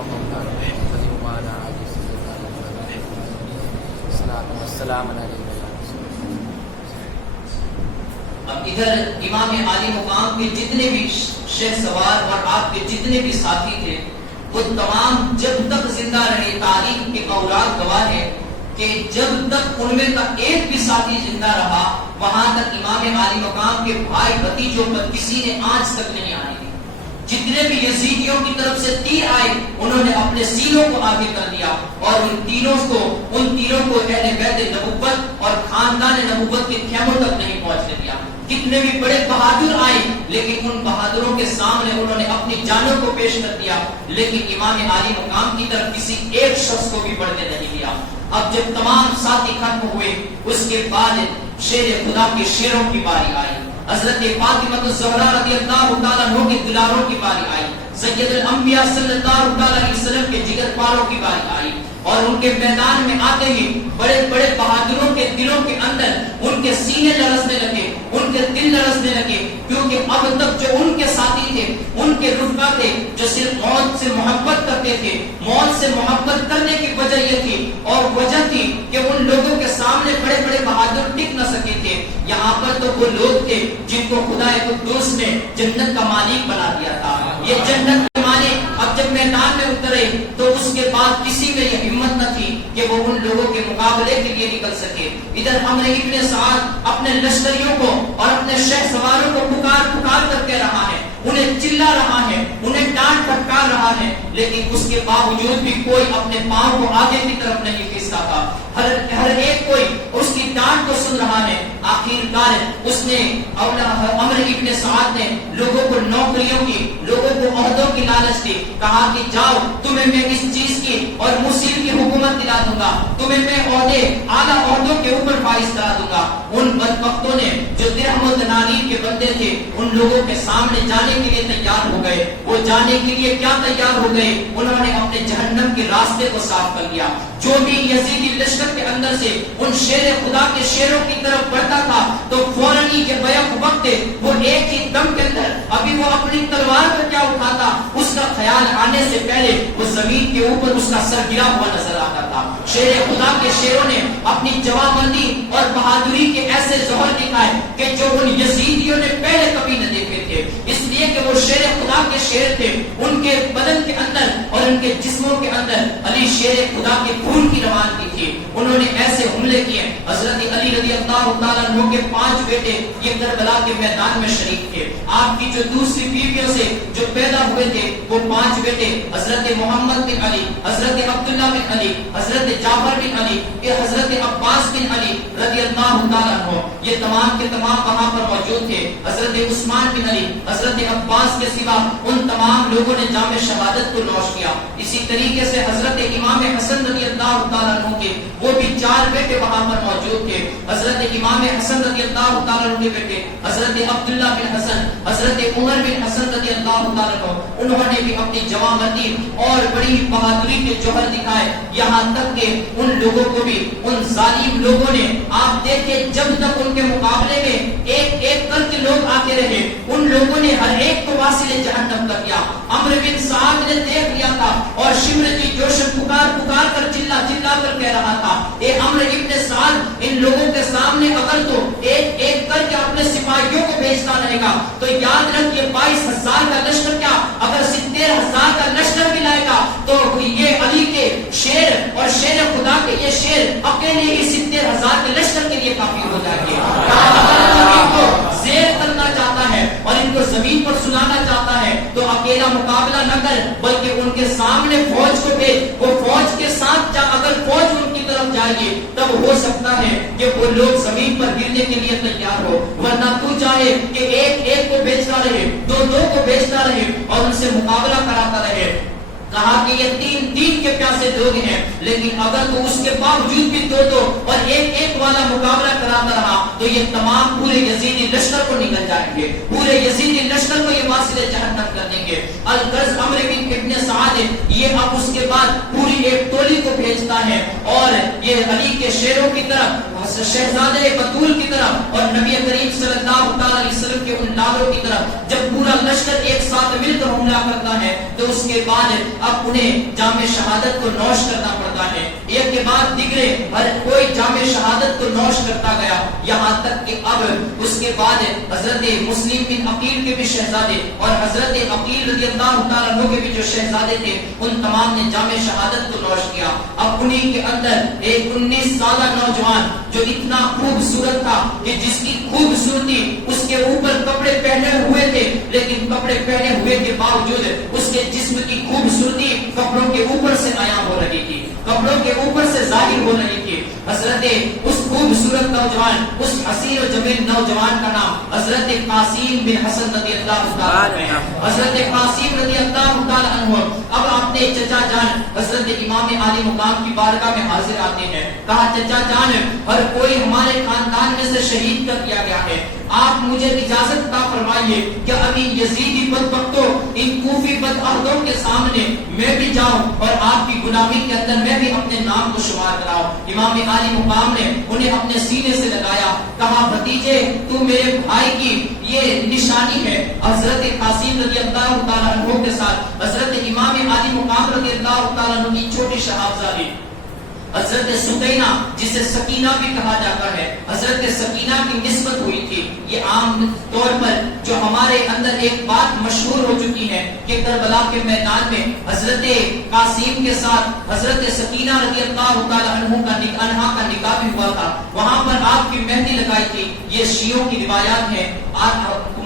اب ادھر امام عالی مقام کے جتنے بھی شہ سوار اور آپ کے جتنے بھی ساتھی تھے وہ تمام جب تک زندہ رہے تاریخ کے اوراق گواہ ہے کہ جب تک ان میں کا ایک بھی ساتھی زندہ رہا وہاں تک امام عالی مقام کے بھائی بھتیجوں پر کسی نے آنچ تک نہیں آنے دی. جتنے بھی یزیدیوں کی طرف سے تیر آئے انہوں انہوں نے اپنے سینوں کو آگے کر دیا اور ان تینوں کو اہل بیت نبوت اور خاندان نبوت کے خیموں تک نہیں پہنچنے دیا. کتنے بھی بڑے بہادر آئے لیکن ان بہادروں کے سامنے انہوں نے اپنی جانوں کو پیش کر دیا, لیکن امام عالی مقام کی طرف کسی ایک شخص کو بھی بڑھنے نہیں دیا. اب جب تمام ساتھی ختم ہوئے اس کے بعد شیر خدا کے شیروں کی باری آئی. حضرت فاطمہ الزہرا رضی اللہ تعالیٰ عنہ کے دلاروں کی باری آئی. سید الانبیاء صلی اللہ علیہ وسلم کے جگر پاروں کی باری آئی اور ان کے میدان میں آتے ہی بڑے بڑے بہادروں کے دلوں کے اندر ان کے سینے لرزنے لگے, ان کے دل لرزنے لگے, کیونکہ اب تک جو ان کے ساتھی تھے, ان کے رفقا تھے جو صرف موت سے محبت کرتے تھے, موت سے محبت کرنے کی وجہ یہ تھی اور وجہ تھی کہ ان لوگوں کے سامنے بڑے بڑے بہادر ٹک نہ سکے تھے. یہاں پر تو وہ لوگ تھے جن کو خدا قدوس نے جنت کا مالک بنا دیا تھا. یہ جنت کے مالک اب جب میدان میں اترے تو اس کے بعد کسی میں یہ ہمت نہ تھی کہ وہ ان لوگوں کے مقابلے کے لیے نکل سکے. ادھر عمرو ابن سعد اپنے لشکریوں کو اور اپنے شہ سواروں کو پکار پکار کر کے رہا ہے, انہیں چلا رہا ہے, انہیں ڈانٹ پھٹکار رہا ہے, لیکن اس کے باوجود بھی کوئی اپنے پاؤں کو آگے کی طرف نہیں کھینچتا تھا. ہر ایک کوئی اس کی ڈانٹ کو سن رہا ہے. آخرکار اس نے عمرو ابن سعد نے لوگوں کو نوکریوں کی, لوگوں کو عہدوں کی لالچ دی. کہا کہ جاؤ تمہیں میں اس چیز کی اور مسلم کی حکومت دلا دوں گا, تمہیں میں عہدے اعلیٰ عہدوں کے اوپر فائز کرا دوں گا. ان بدبختوں نے جو درہم و دنانیر کے بندے تھے ان لوگوں کے سامنے جانے کے لیے تیار ہو گئے. وہ جانے کے لیے کیا تیار ہو گئے, انہوں نے اپنے جہنم کے راستے کو صاف کر لیا. جو بھی یزیدی لشکر کے اندر سے ان شیر خدا کے شیروں کی طرف بڑھتا تھا تو فوراً ہی یہ بیک وقت وہ ایک ہی دم کے اندر ابھی وہ اپنی تلوار کو کیا اٹھاتا اس کا خیال آنے سے پہلے وہ زمین کے اوپر اس کا سر گرا ہوا نظر آتا تھا. شیر خدا کے شیروں نے اپنی جوابندی اور بہادری کے ایسے ظہور دکھائے کہ جو ان یزیدیوں نے پہلے کبھی نہ دیکھے تھے, اس لیے کہ وہ شیر خدا کے شیر تھے. ان کے بدن کے اندر اور ان کے جسموں کے اندر علی شیر خدا کے خون کی روانگی تھی. انہوں نے ایسے حملے کیے. حضرت علی رضی اللہ تعالیٰ عنہ کے 5 بیٹے یہ کربلا کے میدان میں شریک تھے. آپ کی جو دوسری بیویوں سے جو پیدا ہوئے تھے وہ 5 بیٹے حضرت محمد بن علی, حضرت عبداللہ بن علی, حضرت جعفر بن علی, حضرت عباس بن علی رضی اللہ تعالیٰ عنہ, یہ تمام کے تمام وہاں پر موجود تھے. حضرت عثمان بن علی, حضرت عباس کے سوا ان تمام لوگوں نے جام شہادت کو نوش کیا. اسی طریقے سے حضرت امام حسن رضی اللہ تعالیٰ عنہ کے وہ بھی 4 بیٹے وہاں پر موجود تھے. حضرت امام حسن رضی اللہ تعالیٰ عنہ کے بیٹے حضرت عبداللہ بن حسن, حضرت عمر بن حسن رضی اللہ تعالیٰ عنہ, انہوں نے بھی اپنی جوانمردی اور بڑی بہادری کے جوہر دکھائے. یہاں تک کہ ان لوگوں کو بھی ان ظالم لوگوں نے آپ دیکھیں جب تک ان کے مقابلے میں ایک ایک کر کے لوگ آتے رہے ان لوگوں نے ہر ایک کو واصل جہنم کر دیا. عمرو بن سعد نے دیکھ لیا تھا اور شمر کی جوشن پکار پکار کر چلا چلا کر کہہ رہا تھا, اے عمرو بن سعد ان لوگوں کے سامنے اگر تو ایک ایک کر کے اپنے سپاہیوں کو بھیجتا رہے گا تو یاد رکھ یہ 22,000 کا لشکر کیا اگر 70,000 کا لشکر بھی لائے گا تو یہ علی کے شیر اور شیر خدا کے یہ شیر اکیلے ہی 70,000 کے لشکر کے لیے کافی ہو جائیں گے. ان کو زیر کرنا چاہتا ہے اور ان کو زمین پر سلانا چاہتا ہے تو اکیلا مقابلہ نہ کر بلکہ ان کے سامنے فوج کو بھیج. وہ فوج کے ساتھ اگر فوج ان کی طرف جائے گی تب ہو سکتا ہے کہ وہ لوگ زمین پر گرنے کے لیے تیار ہو, ورنہ تو چاہے کہ ایک ایک کو بھیجتا رہے, 2 کو بھیجتا رہے اور ان سے مقابلہ کراتا رہے. کہا کہ یہ 3 کے پیاسے لوگ ہیں, لیکن اگر تو اس کے باوجود بھی 2 اور ایک والا مقابلہ کراتا رہا تو یہ تمام پورے یزیدی لشکر کو نکل جائیں گے, پورے یزیدی لشکر کو یہ واصل جہنم کر دیں گے. الغرض عمرو بن سعد یہ اب اس کے بعد پوری ایک ٹولی کو بھیجتا ہے اور یہ علی کے شیروں کی طرف, شہزادے بطول کی طرف اور نبی کریم صلی اللہ علیہ وسلم کے ان لالوں کی طرف جب پورا لشکر ایک ساتھ مل کر حملہ کرتا ہے تو اس کے بعد اب انہیں جام شہادت کو نوش کرنا پڑتا ہے. ایک کے بعد دیگرے ہر کوئی جام شہادت کو نوش کرتا گیا، یہاں تک کہ اب اس کے بعد حضرت مسلم بن عقیل کے بھی شہزادے اور حضرت عقیل رضی اللہ تعالیٰ عنہ کے بھی جو شہزادے تھے ان تمام نے جام شہادت کو نوش کیا۔ اب انہی کے اندر ایک 19 سالہ نوجوان جو اتنا خوبصورت تھا کہ جس کی خوبصورتی اس کے اوپر کپڑے پہنے ہوئے تھے، لیکن کپڑے پہنے ہوئے کے باوجود اس کے جسم کی خوبصورتی کپڑوں کے اوپر سے عیاں ہو رہی تھی، کپڑوں کے اوپر سے ظاہر ہو رہی تھی۔ حضرت اس خوبصورت نوجوان، اس حسین و جمیل نوجوان کا نام حضرت قاسم بن حسن رضی اللہ تعالیٰ عنہ۔ حضرت قاسم رضی اللہ تعالیٰ عنہ اب اپنے چچا جان حضرت امام عالی مقام کی بارگاہ میں حاضر آتے ہیں۔ کہا چچا جان ہر کوئی ہمارے خاندان میں سے شہید کر دیا گیا ہے، آپ مجھے اجازت عطا فرمائیے کہ ابھی یزیدی بدبختوں ان کوفی بدعہدوں کے سامنے میں بھی جاؤں اور آپ کی غلامی کے اندر میں بھی اپنے نام کو شمار کراؤں۔ امام عالی مقام نے انہیں اپنے سینے سے لگایا، کہا بھتیجے تو میرے بھائی کی یہ نشانی ہے۔ حضرت قاسم رضی اللہ تعالیٰ عنہ کے ساتھ حضرت امام عالی مقام رضی اللہ تعالیٰ عنہ کی چھوٹی صاحبزادی حضرت سکینہ جسے سکینہ بھی کہا جاتا ہے، حضرت سکینہ کی نسبت ہوئی تھی۔ یہ عام طور پر جو ہمارے اندر ایک بات مشہور ہو چکی ہے کہ کربلا کے میدان میں حضرت قاسم کے ساتھ حضرت سکینہ رضی اللہ تعالیٰ عنہ کا نکاح بھی ہوا تھا، وہاں پر آپ کی مہندی لگائی تھی۔ یہ شیعوں کی روایات ہیں۔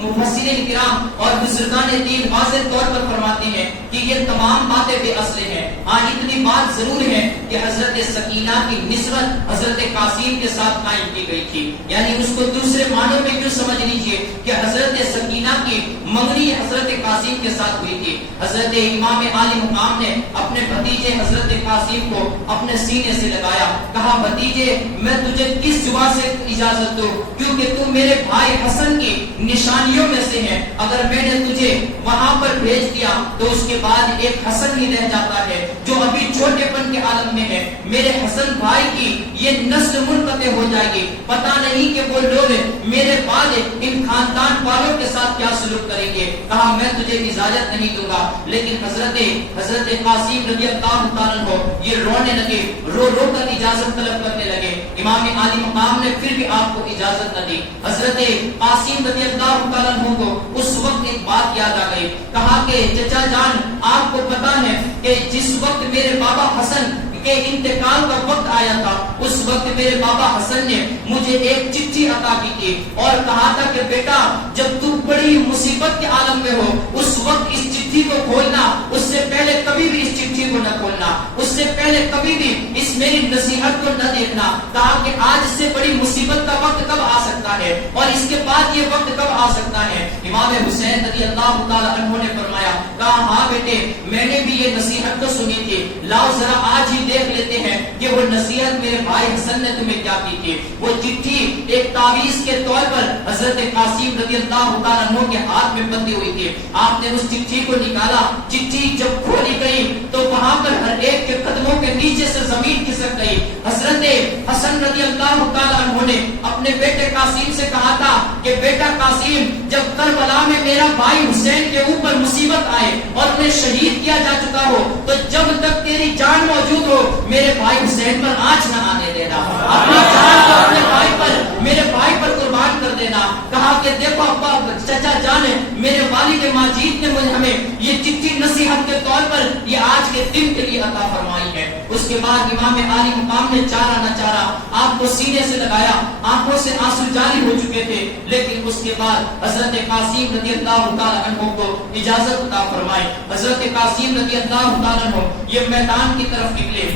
مفسرین کرام اور بزرگان دین واضح طور پر فرماتے ہیں کہ یہ تمام باتیں بے اصل ہیں۔ ہاں اتنی بات ضرور ہے کہ حضرت سکینہ کی نسبت حضرت قاسم کے ساتھ قائم کی گئی تھی، یعنی اس کو دوسرے معنوں میں کیوں سمجھ لیجئے کہ حضرت سکینہ کی منگنی حضرت قاسم کے ساتھ ہوئی تھی۔ حضرت امام عالی مقام نے اپنے بھتیجے حضرت قاسم کو اپنے سینے سے لگایا، کہا بھتیجے میں تجھے کس جگہ سے اجازت دوں، کیونکہ تو میرے بھائی حسن کی نشانیوں میں سے ہے، اگر میں نے تجھے وہاں پر بھیج دیا تو اس کے بعد ایک حسن ہی رہ جاتا ہے جو ابھی چھوٹے پن کے عالم میں ہے، میرے حسن بھائی کی یہ نسل منقطع ہو جائے گی، پتہ نہیں کہ وہ لوگ میرے بعد ان خاندان والوں کے ساتھ کیا سلوک کریں گے۔ کہا میں تجھے اجازت نہیں دوں گا، لیکن حضرت قاسم رضی اللہ تعالیٰ عنہ یہ رونے لگے، رو کر اجازت طلب کرنے لگے۔ امام عالی مقام نے پھر بھی آپ کو اجازت نہ دی۔ حضرت قاسم رضی اللہ تعالیٰ عنہ کو اس وقت ایک بات یاد آ گئی، کہا کہ چچا جان آپ کو پتا ہے کہ جس وقت میرے بابا حسن کے انتقال کا وقت آیا تھا اس وقت میرے بابا حسن نے مجھے ایک چٹھی عطا کی تھی اور کہا تھا کہ بیٹا جب تو بڑی مصیبت کے عالم میں ہو اس وقت اس چٹھی کو کھولنا، اس سے پہلے کبھی بھی اس چٹھی کو نہ کھولنا، اس سے پہلے کبھی بھی اس میری نصیحت کو نہ دیکھنا۔ کہا کہ آج سے بڑی مصیبت کا وقت کب آ سکتا ہے اور اس کے بعد یہ وقت کب آ سکتا ہے؟ امام حسین رضی اللہ تعالیٰ عنہ نے فرمایا، کہا ہاں بیٹے میں نے بھی یہ نصیحت تو سنی تھی، لاؤ ذرا آج ہی دیکھ لیتے ہیں کہ وہ نصیحت میرے بھائی حسن نے تمہیں کیا کی تھی۔ وہ چٹھی ایک تعویذ کے طور پر حضرت قاسم رضی اللہ تعالیٰ عنہ کے ہاتھ میں بندھی ہوئی تھی۔ آپ نے اس چٹھی کو نکالا، چٹھی جب کھولی گئی تو وہاں پر ہر ایک کے قدموں کے نیچے سے زمین کھسک گئی۔ حضرت حسن رضی اللہ تعالیٰ عنہ نے اپنے بیٹے قاسم سے کہا تھا کہ بیٹا قاسم جب کربلا میں میرا بھائی حسین کے اوپر مصیبت آئے اور انہیں شہید کیا جا چکا ہو تو جب تک تیری جان موجود ہو میرے بھائی حسین پر آنچ نہ آنے دینا، اپنی جان کو اپنے بھائی پر میرے بھائی پر قربان کر دینا۔ کہا کہ دیکھو ابا چچا جان میرے والد ماجد نے مجھے ہمیں یہ چٹھی نصیحت کے طور پر یہ آج کے دن کے لیے عطا فرمائی ہے۔ اس کے بعد امام عالی مقام نے چارہ نہ چارہ آپ کو سینے سے لگایا، آنکھوں سے آنسو جاری ہو چکے تھے، لیکن اس کے بعد حضرت قاسم رضی اللہ تعالیٰ عنہ کو اجازت عطا فرمائی۔ حضرت قاسم رضی اللہ تعالیٰ عنہ یہ میدان کی طرف نکلے،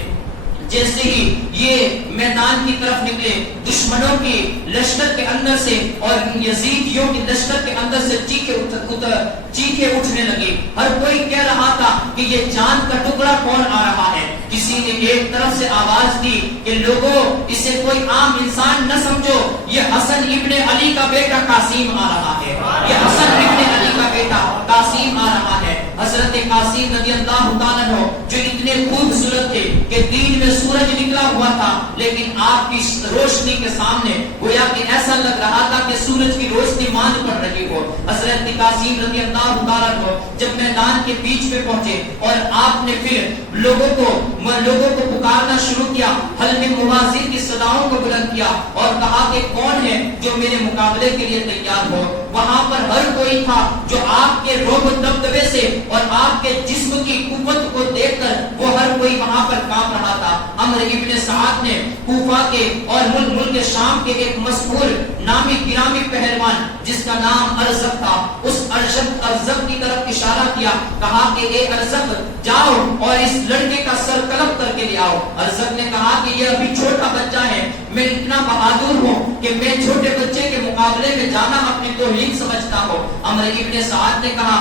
جیسے ہی یہ میدان کی طرف نکلے دشمنوں کی لشکر کے اندر سے اور یزیدیوں کی لشکر کے اندر سے چیخیں اٹھنے لگی۔ ہر کوئی کہہ رہا تھا کہ یہ چاند کا ٹکڑا کون آ رہا ہے۔ کسی نے ایک طرف سے آواز دی کہ لوگوں اسے کوئی عام انسان نہ سمجھو، یہ حسن ابن علی کا بیٹا قاسم آ رہا ہے، یہ حسن ابن علی کا بیٹا قاسم آ رہا ہے۔ حضرت قاسم رضی اللہ تعالیٰ عنہ جو اتنے خوبصورت تھے کہ دین میں سورج نکلا ہوا تھا لیکن آپ کی روشنی کے سامنے گویا کہ ایسا لگ رہا تھا کہ سورج کی روشنی ماند پڑ رہی ہو۔ حضرت قاسم رضی اللہ تعالیٰ عنہ جب میدان کے بیچ میں پہنچے اور آپ نے پھر لوگوں کو پکارنا شروع کیا، حلق موازین کی صداؤں کو بلند کیا اور کہا کہ کون ہے جو میرے مقابلے کے لیے تیار ہو۔ وہاں پر ہر کوئی تھا جو آپ کے روب و دبدبے سے اور آپ کے جسم کی قوت کو دیکھ کر وہ ہر کوئی وہاں پر کانپ رہا تھا۔ عمرو ابن سعد نے کوفہ کے اور ملک شام کے ایک مشہور نامی گرامی پہلوان جس کا نام ارزق تھا، اس ارزق کی طرف اشارہ کیا، کہا کہ اے ارزق جاؤ اور اس لڑکے کا سر قلب کر کے لے آؤ۔ ارزق نے کہا کہ یہ ابھی چھوٹا بچہ ہے، میں اتنا بہادر ہوں کہ میں چھوٹے بچے کے مقابلے میں جانا اپنی توہین سمجھتا ہوں۔ عمرو ابن سعد نے کہا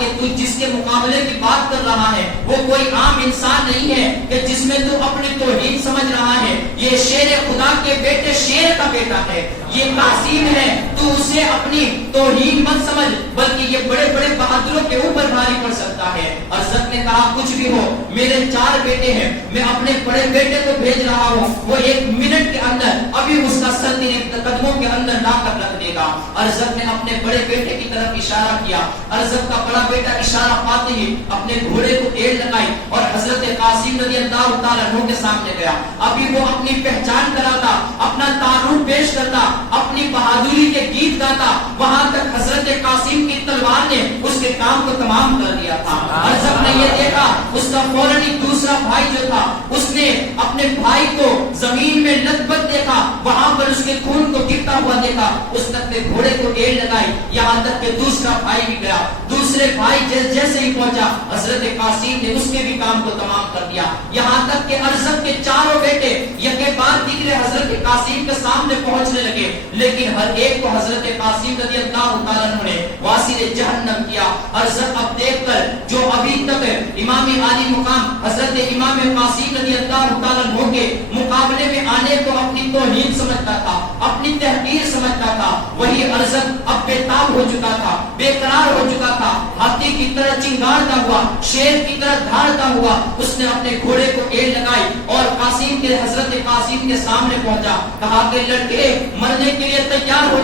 کہ تو جس کے مقابلے کی بات کر رہا ہے وہ کوئی عام انسان نہیں ہے کہ جس میں تو اپنی توہین سمجھ رہا ہے، یہ شیر خدا کے بیٹے شیر کا بیٹا ہے، یہ قاسم ہے، تو اسے اپنی توہین مت سمجھ بلکہ یہ بڑے بڑے بہادروں کے اوپر بھاری پڑ سکتا ہے۔ ارزق نے کہا کچھ بھی ہو، میرے 4 بیٹے ہیں، میں اپنے بڑے بیٹے کو بھیج رہا ہوں، وہ 1 منٹ کے اندر ابھی اس کا سر تیرے قدموں کے اندر لا کر رکھ دے گا۔ ارزق نے اپنے بڑے بیٹے کی طرف اشارہ کیا، ارزق کا بڑا بیٹا اشارہ پاتے ہی اپنے گھوڑے کو ایڑ لگائی اور حضرت قاسم رضی اللہ تعالیٰ عنہ کے سامنے گیا۔ ابھی وہ اپنی پہچان کراتا، اپنا تعارف پیش کرتا، اپنی بہادری کے گیت گاتا، وہاں تک حضرت قاسم کی تلوار نے اس کے کام کو تمام کر دیا تھا۔ ارزق نے یہ دیکھا، اس کا فوراً ہی دوسرا بھائی جو تھا اس نے اپنے بھائی کو زمین میں لتپت دیکھا، وہاں پر اس کے خون کو گرتا ہوا دیکھا، اس نے گھوڑے کو ایڑ لگائی، یہاں تک کہ دوسرا بھائی بھی گیا۔ دوسرے بھائی جیسے ہی پہنچا حضرت قاسم نے اس کے بھی کام کو تمام کر دیا، یہاں تک کہ ارزق کے 4 بیٹے یکے بعد دیگرے حضرت قاسم کے سامنے پہنچنے لگے، لیکن ہر ایک کو حضرت قاسم رضی اللہ تعالیٰ عنہ نے واسل جہنم کیا۔ ارزق اب دیکھ کر جو ابھی تک امام عالی مقام حضرت امام قاسم رضی اللہ تعالیٰ عنہ کے مقابلے میں آنے کو اپنی توہین سمجھتا تھا، اپنی تحقیر سمجھتا تھا، وہی ارزق اب بے تاب ہو چکا تھا، بے قرار ہو چکا تھا، ہاتھی کی طرح چنگاڑتا ہوا، شیر کی طرح دھاڑتا ہوا اس نے اپنے گھوڑے کو ایڑ لگائی اور قاسم کے حضرت قاسم کے سامنے پہنچا، کہا کہ لڑکے مرنے کے لیے تیار ہو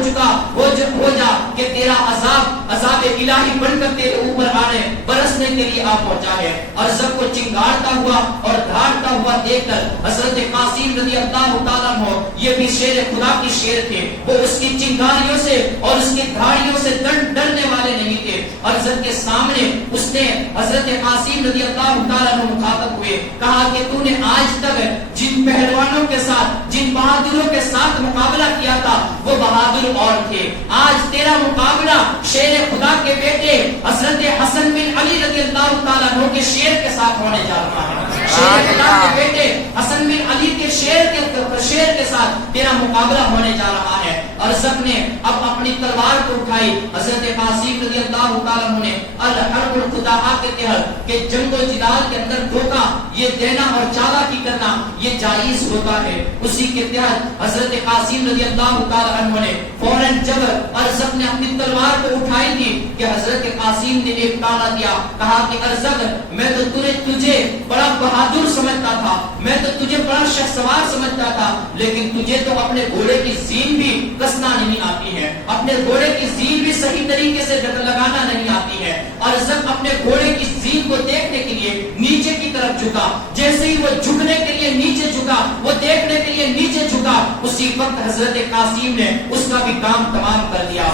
جا کہ تیرا عذاب الہی بن کر تیرے اوپر آنے برسنے کے لیے آ پہنچا ہے۔ ارزق کو چنگاڑتا ہوا اور دھاڑتا ہوا دیکھ کر حضرت قاسم رضی اللہ تعالیٰ عنہ یہ بھی شیر خدا کی شیر تھے، وہ اس کی چنگاریوں سے اور اس کی دھاڑیوں سے ڈرنے والے نہیں تھے۔ ارزق کے سامنے اس نے حضرت قاسم رضی اللہ تعالیٰ عنہ مخاطب ہوئے، کہا کہ تو نے آج تک جن پہلوانوں کے ساتھ جن بہادروں کے ساتھ مقابلہ کیا تھا وہ بہادر اور تھے، آج تیرا مقابلہ شیر خدا کے بیٹے حضرت حسن بن علی رضی اللہ تعالیٰ عنہ کے شیر کے ساتھ ہونے جا رہا ہے۔ شیر خدا کے بیٹے حسن بن علی کے شیر کے ساتھ تیرا مقابلہ ہونے جا رہا ہے۔ ارزق نے اب اپنی تلوار کو اٹھائی، حضرت قاسم رضی اللہ تعالیٰ عنہ نے الحرب الخداع کے تحت کہ جنگ و جدال کے اندر دھوکہ یہ دینا اور چالاکی کرنا یہ جائز ہوتا ہے، اسی کے تحت حضرت قاسم رضی اللہ تعالیٰ عنہ نے فوراً جب ارزق نے اپنی تلوار کو اٹھائی تھی کہ حضرت قاسم نے ایک تانا دیا، کہا کہ ارزق میں تو تجھے بڑا بہادر سمجھتا تھا، میں تو تجھے بڑا شہسوار سمجھتا تھا، لیکن تجھے تو اپنے گھوڑے کی زین بھی کسنا نہیں آتی ہے، اپنے گھوڑے کی زین بھی صحیح طریقے سے لگانا نہیں آتی ہے۔ ارزق اپنے گھوڑے کی زین کو دیکھنے کے لیے نیچے کی طرف جھکا، جیسے ہی وہ جھکنے کے لیے نیچے جھکا، وہ دیکھنے کے لیے نیچے جھکا، اسی وقت حضرت قاسم نے اس کا بھی کام تمام کر دیا۔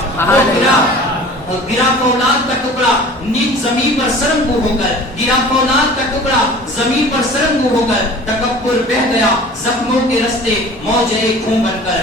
گرا فولاد کا ٹکڑا نیچ زمین پر سرنگو ہو کر، گرا فولاد کا ٹکڑا زمین پر سرنگو ہو کر، تکبر بہ گیا زخموں کے رستے موجے خون بن کر،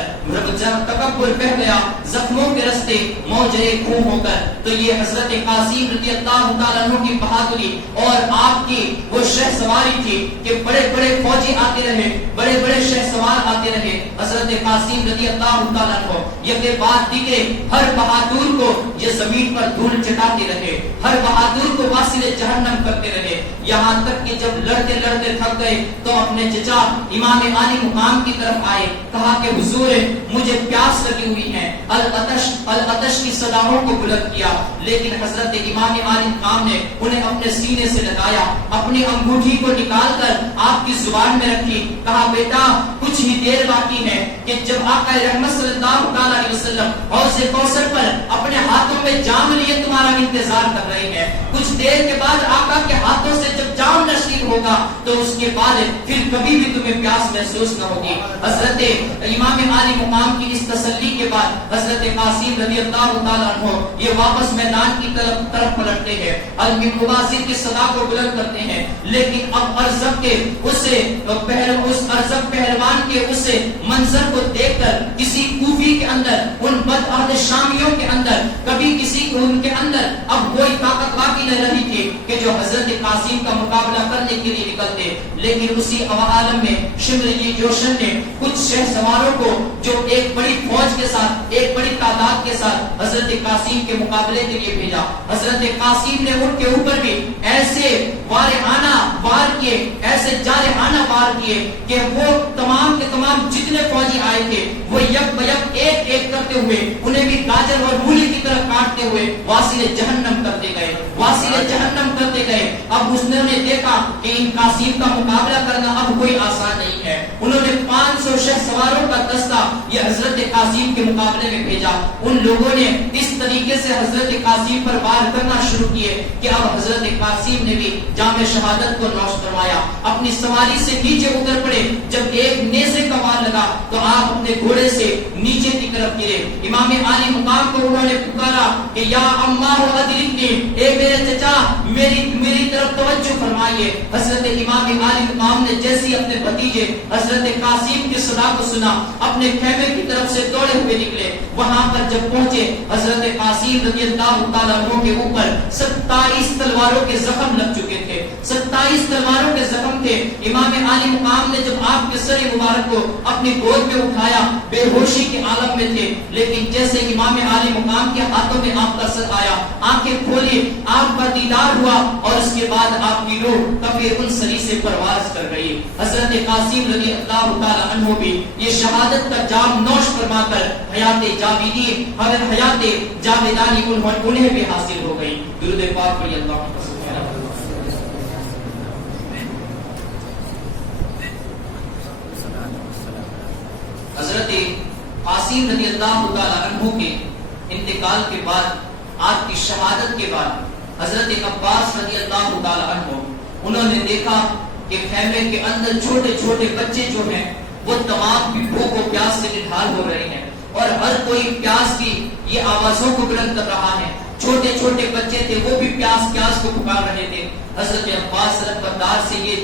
تکبر بہ گیا زخموں کے رستے موجے خون ہو کر۔ تو یہ حضرت قاسم رضی اللہ تعالیٰ عنہ کی بہادری اور آپ کی وہ شہ سواری تھی کہ بڑے بڑے فوجی آتے رہے، بڑے بڑے شہ سوار آتے رہے، حضرت قاسم رضی اللہ تعالیٰ عنہ یہ بات دیکھے ہر بہادر کو یہ زمین پر دھول چٹاتے رہے، ہر بہادر کو واسل جہنم کرتے رہے، یہاں تک کہ جب لڑتے لڑتے تھک گئے تو اپنے چچا امام عالی مقام کی طرف آئے، کہا کہ حضور مجھے پیاس لگی ہوئی ہے، العطش کی صداؤں کو بلند کیا، لیکن حضرت امام عالی مقام نے انہیں اپنے سینے سے لگایا، اپنی انگوٹھی کو نکال کر آپ کی زبان میں رکھی، کہا بیٹا کچھ ہی دیر باقی ہے کہ جب آقا رحمت صلی اللہ علیہ وسلم حوض کوثر پر اپنے ہاتھوں میں جام لیے تمہارا انتظار کر رہے ہیں، کچھ دیر کے بعد آقا کے ہاتھوں سے جب جام نصیب ہوگا تو اس کے بعد پھر کبھی بھی تمہیں پیاس محسوس نہ ہوگی۔ حضرت امام عالی مقام کی اس تسلی کے بعد حضرت قاسم رضی اللہ تعالیٰ عنہ یہ واپس میدان کی طرف پلٹتے ہیں، المبازر کی صدا کو بلند کرتے ہیں، لیکن اب ارزق کے اس ارزق پہلوان کے اس منظر کو دیکھ کر کسی کوفی کے اندر، ان بدعہد شامیوں کے اندر کبھی کسی ان کے اندر اب کوئی طاقت باقی نہ رہی تھی کہ جو حضرت قاسم کا مقابلہ کرنے کے لیے نکلتے، لیکن اسی عالم میں شمر جوشن نے کچھ شہ سواروں کو جو ایک بڑی فوج کے ساتھ، ایک بڑی تعداد کے ساتھ حضرت قاسم کے مقابلے کے لیے بھیجا۔ حضرت قاسم نے ان کے اوپر بھی ایسے وارحانہ وار کیے، ایسے جارحانہ وار کیے کہ وہ تمام کے تمام جتنے فوجی آئے تھے وہ یک بیک ایک ایک کرتے ہوئے انہیں بھی گاجر اور مولی کی طرح کاٹتے ہوئے واصل جہنم کرتے گئے، واصل جہنم کرتے گئے۔ اب اس نے دیکھا کہ ان قاسم کا مقابلہ کرنا اب کوئی آسان نہیں ہے، انہوں نے 500 شہ سواروں کا دستہ یہ حضرت قاسم کے مقابلے میں بھیجا۔ ان لوگوں نے اس طریقے سے حضرت قاسم پر وار کرنا شروع کیے کہ اب حضرت قاسم نے بھی جام شہادت کو نوش فرمایا، اپنی سواری سے نیچے اتر پڑے۔ جب ایک نیزے کا وار لگا تو آپ اپنے گھوڑے سے نیچے کی طرف گرے۔ امام عالی مقام کو انہوں نے پکارا کہ یا اماں ادرکنی، اے میرے چچا میری طرف توجہ فرمائیے۔ حضرت امام عالی مقام نے جیسے اپنے بھتیجے حضرت قاسم کی صدا کو سنا، اپنے خیمے کی طرف سے دوڑے ہوئے نکلے۔ وہاں پر جب پہنچے حضرت قاسم رضی اللہ تعالیٰ عنہ کے اوپر 27 تلواروں کے زخم لگ چکے تھے، 27 تلواروں کے زخم تھے۔ امام عالی مقام نے جب آپ کے سر مبارک کو اپنی گود میں اٹھایا، بے ہوشی کے عالم میں تھے، لیکن جیسے امام عالی مقام کے ہاتھوں میں آپ کا سر آیا، آنکھیں کھولی، آپ کا دیدار ہوا اور اس کے بعد آپ کی روح کفی انصری سے پرواز کر گئی۔ حضرت قاسم رضی اللہ تعالی عنہ بھی یہ شہادت کا جام نوش فرما کر حیات جاویدی، حیات جاویدانی انہیں بھی حاصل ہو گئی۔ درود پاک پڑھیے اللہ حضرت قاسم رضی اللہ تعالی عنہ کے انتقال کے بعد، آپ کی شہادت کے بعد حضرت عباس رضی اللہ تعالی عنہ انہوں نے دیکھا کہ خیمے کے اندر چھوٹے چھوٹے بچے جو ہیں وہ تمام بھی بھوک و پیاس سے نڈھال ہو رہے ہیں، اور ہر کوئی پیاس کی یہ آوازوں کو بلند کر رہا ہے۔ چھوٹے چھوٹے بچے تھے وہ بھی پیاس پیاس کو پکار رہے تھے۔ حضرت عباس رضی سے یہ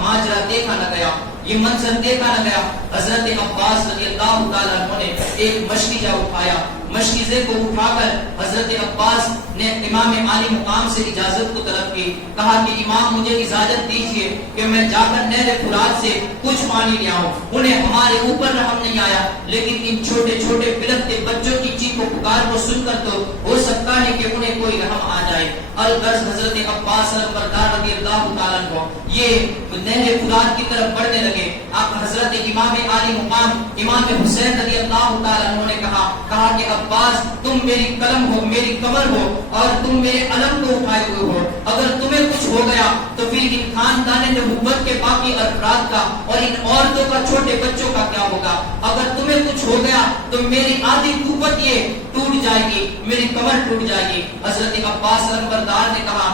ماجرا دیکھا نہ گیا، یہ منظر دیکھا نہ گیا۔ حضرت عباس رضی اللہ تعالیٰ عنہ نے ایک مشکیزہ اٹھایا، مشکیزے کو اٹھا کر حضرت عباس نے امام عالی مقام سے اجازت کو طلب کی، کہا کہ امام مجھے اجازت دیجیے کہ میں جا کر نہر فرات سے کچھ پانی لے آؤں۔ انہیں ہمارے اوپر رحم نہیں آیا، لیکن ان چھوٹے چھوٹے بلکتے بچوں کی چیخ و پکار کو سن کر تو ہو سکتا ہے کہ انہیں کوئی رحم آ جائے۔ الغرض حضرت عباس رضی اللہ تعالیٰ عنہ یہ نہر فرات کی طرف بڑھنے لگے۔ آپ حضرت امام عالی مقام امام حسین رضی اللہ تعالیٰ عنہ نے کہا کہ عباس تم میری قلم ہو، میری کمر ہو، اور تم میرے علم کو اٹھائے ہوئے ہو، اگر تمہیں کچھ ہو گیا تو پھر ان خاندان نبوت کے باقی افراد کا اور ان عورتوں کا، چھوٹے بچوں کا کیا ہوگا؟ اگر تمہیں کچھ ہو گیا تو میری آدھی قوت یہ ٹوٹ جائے گی، میری کمر ٹوٹ جائے گی۔ حضرت عباس علمبردار نے کہا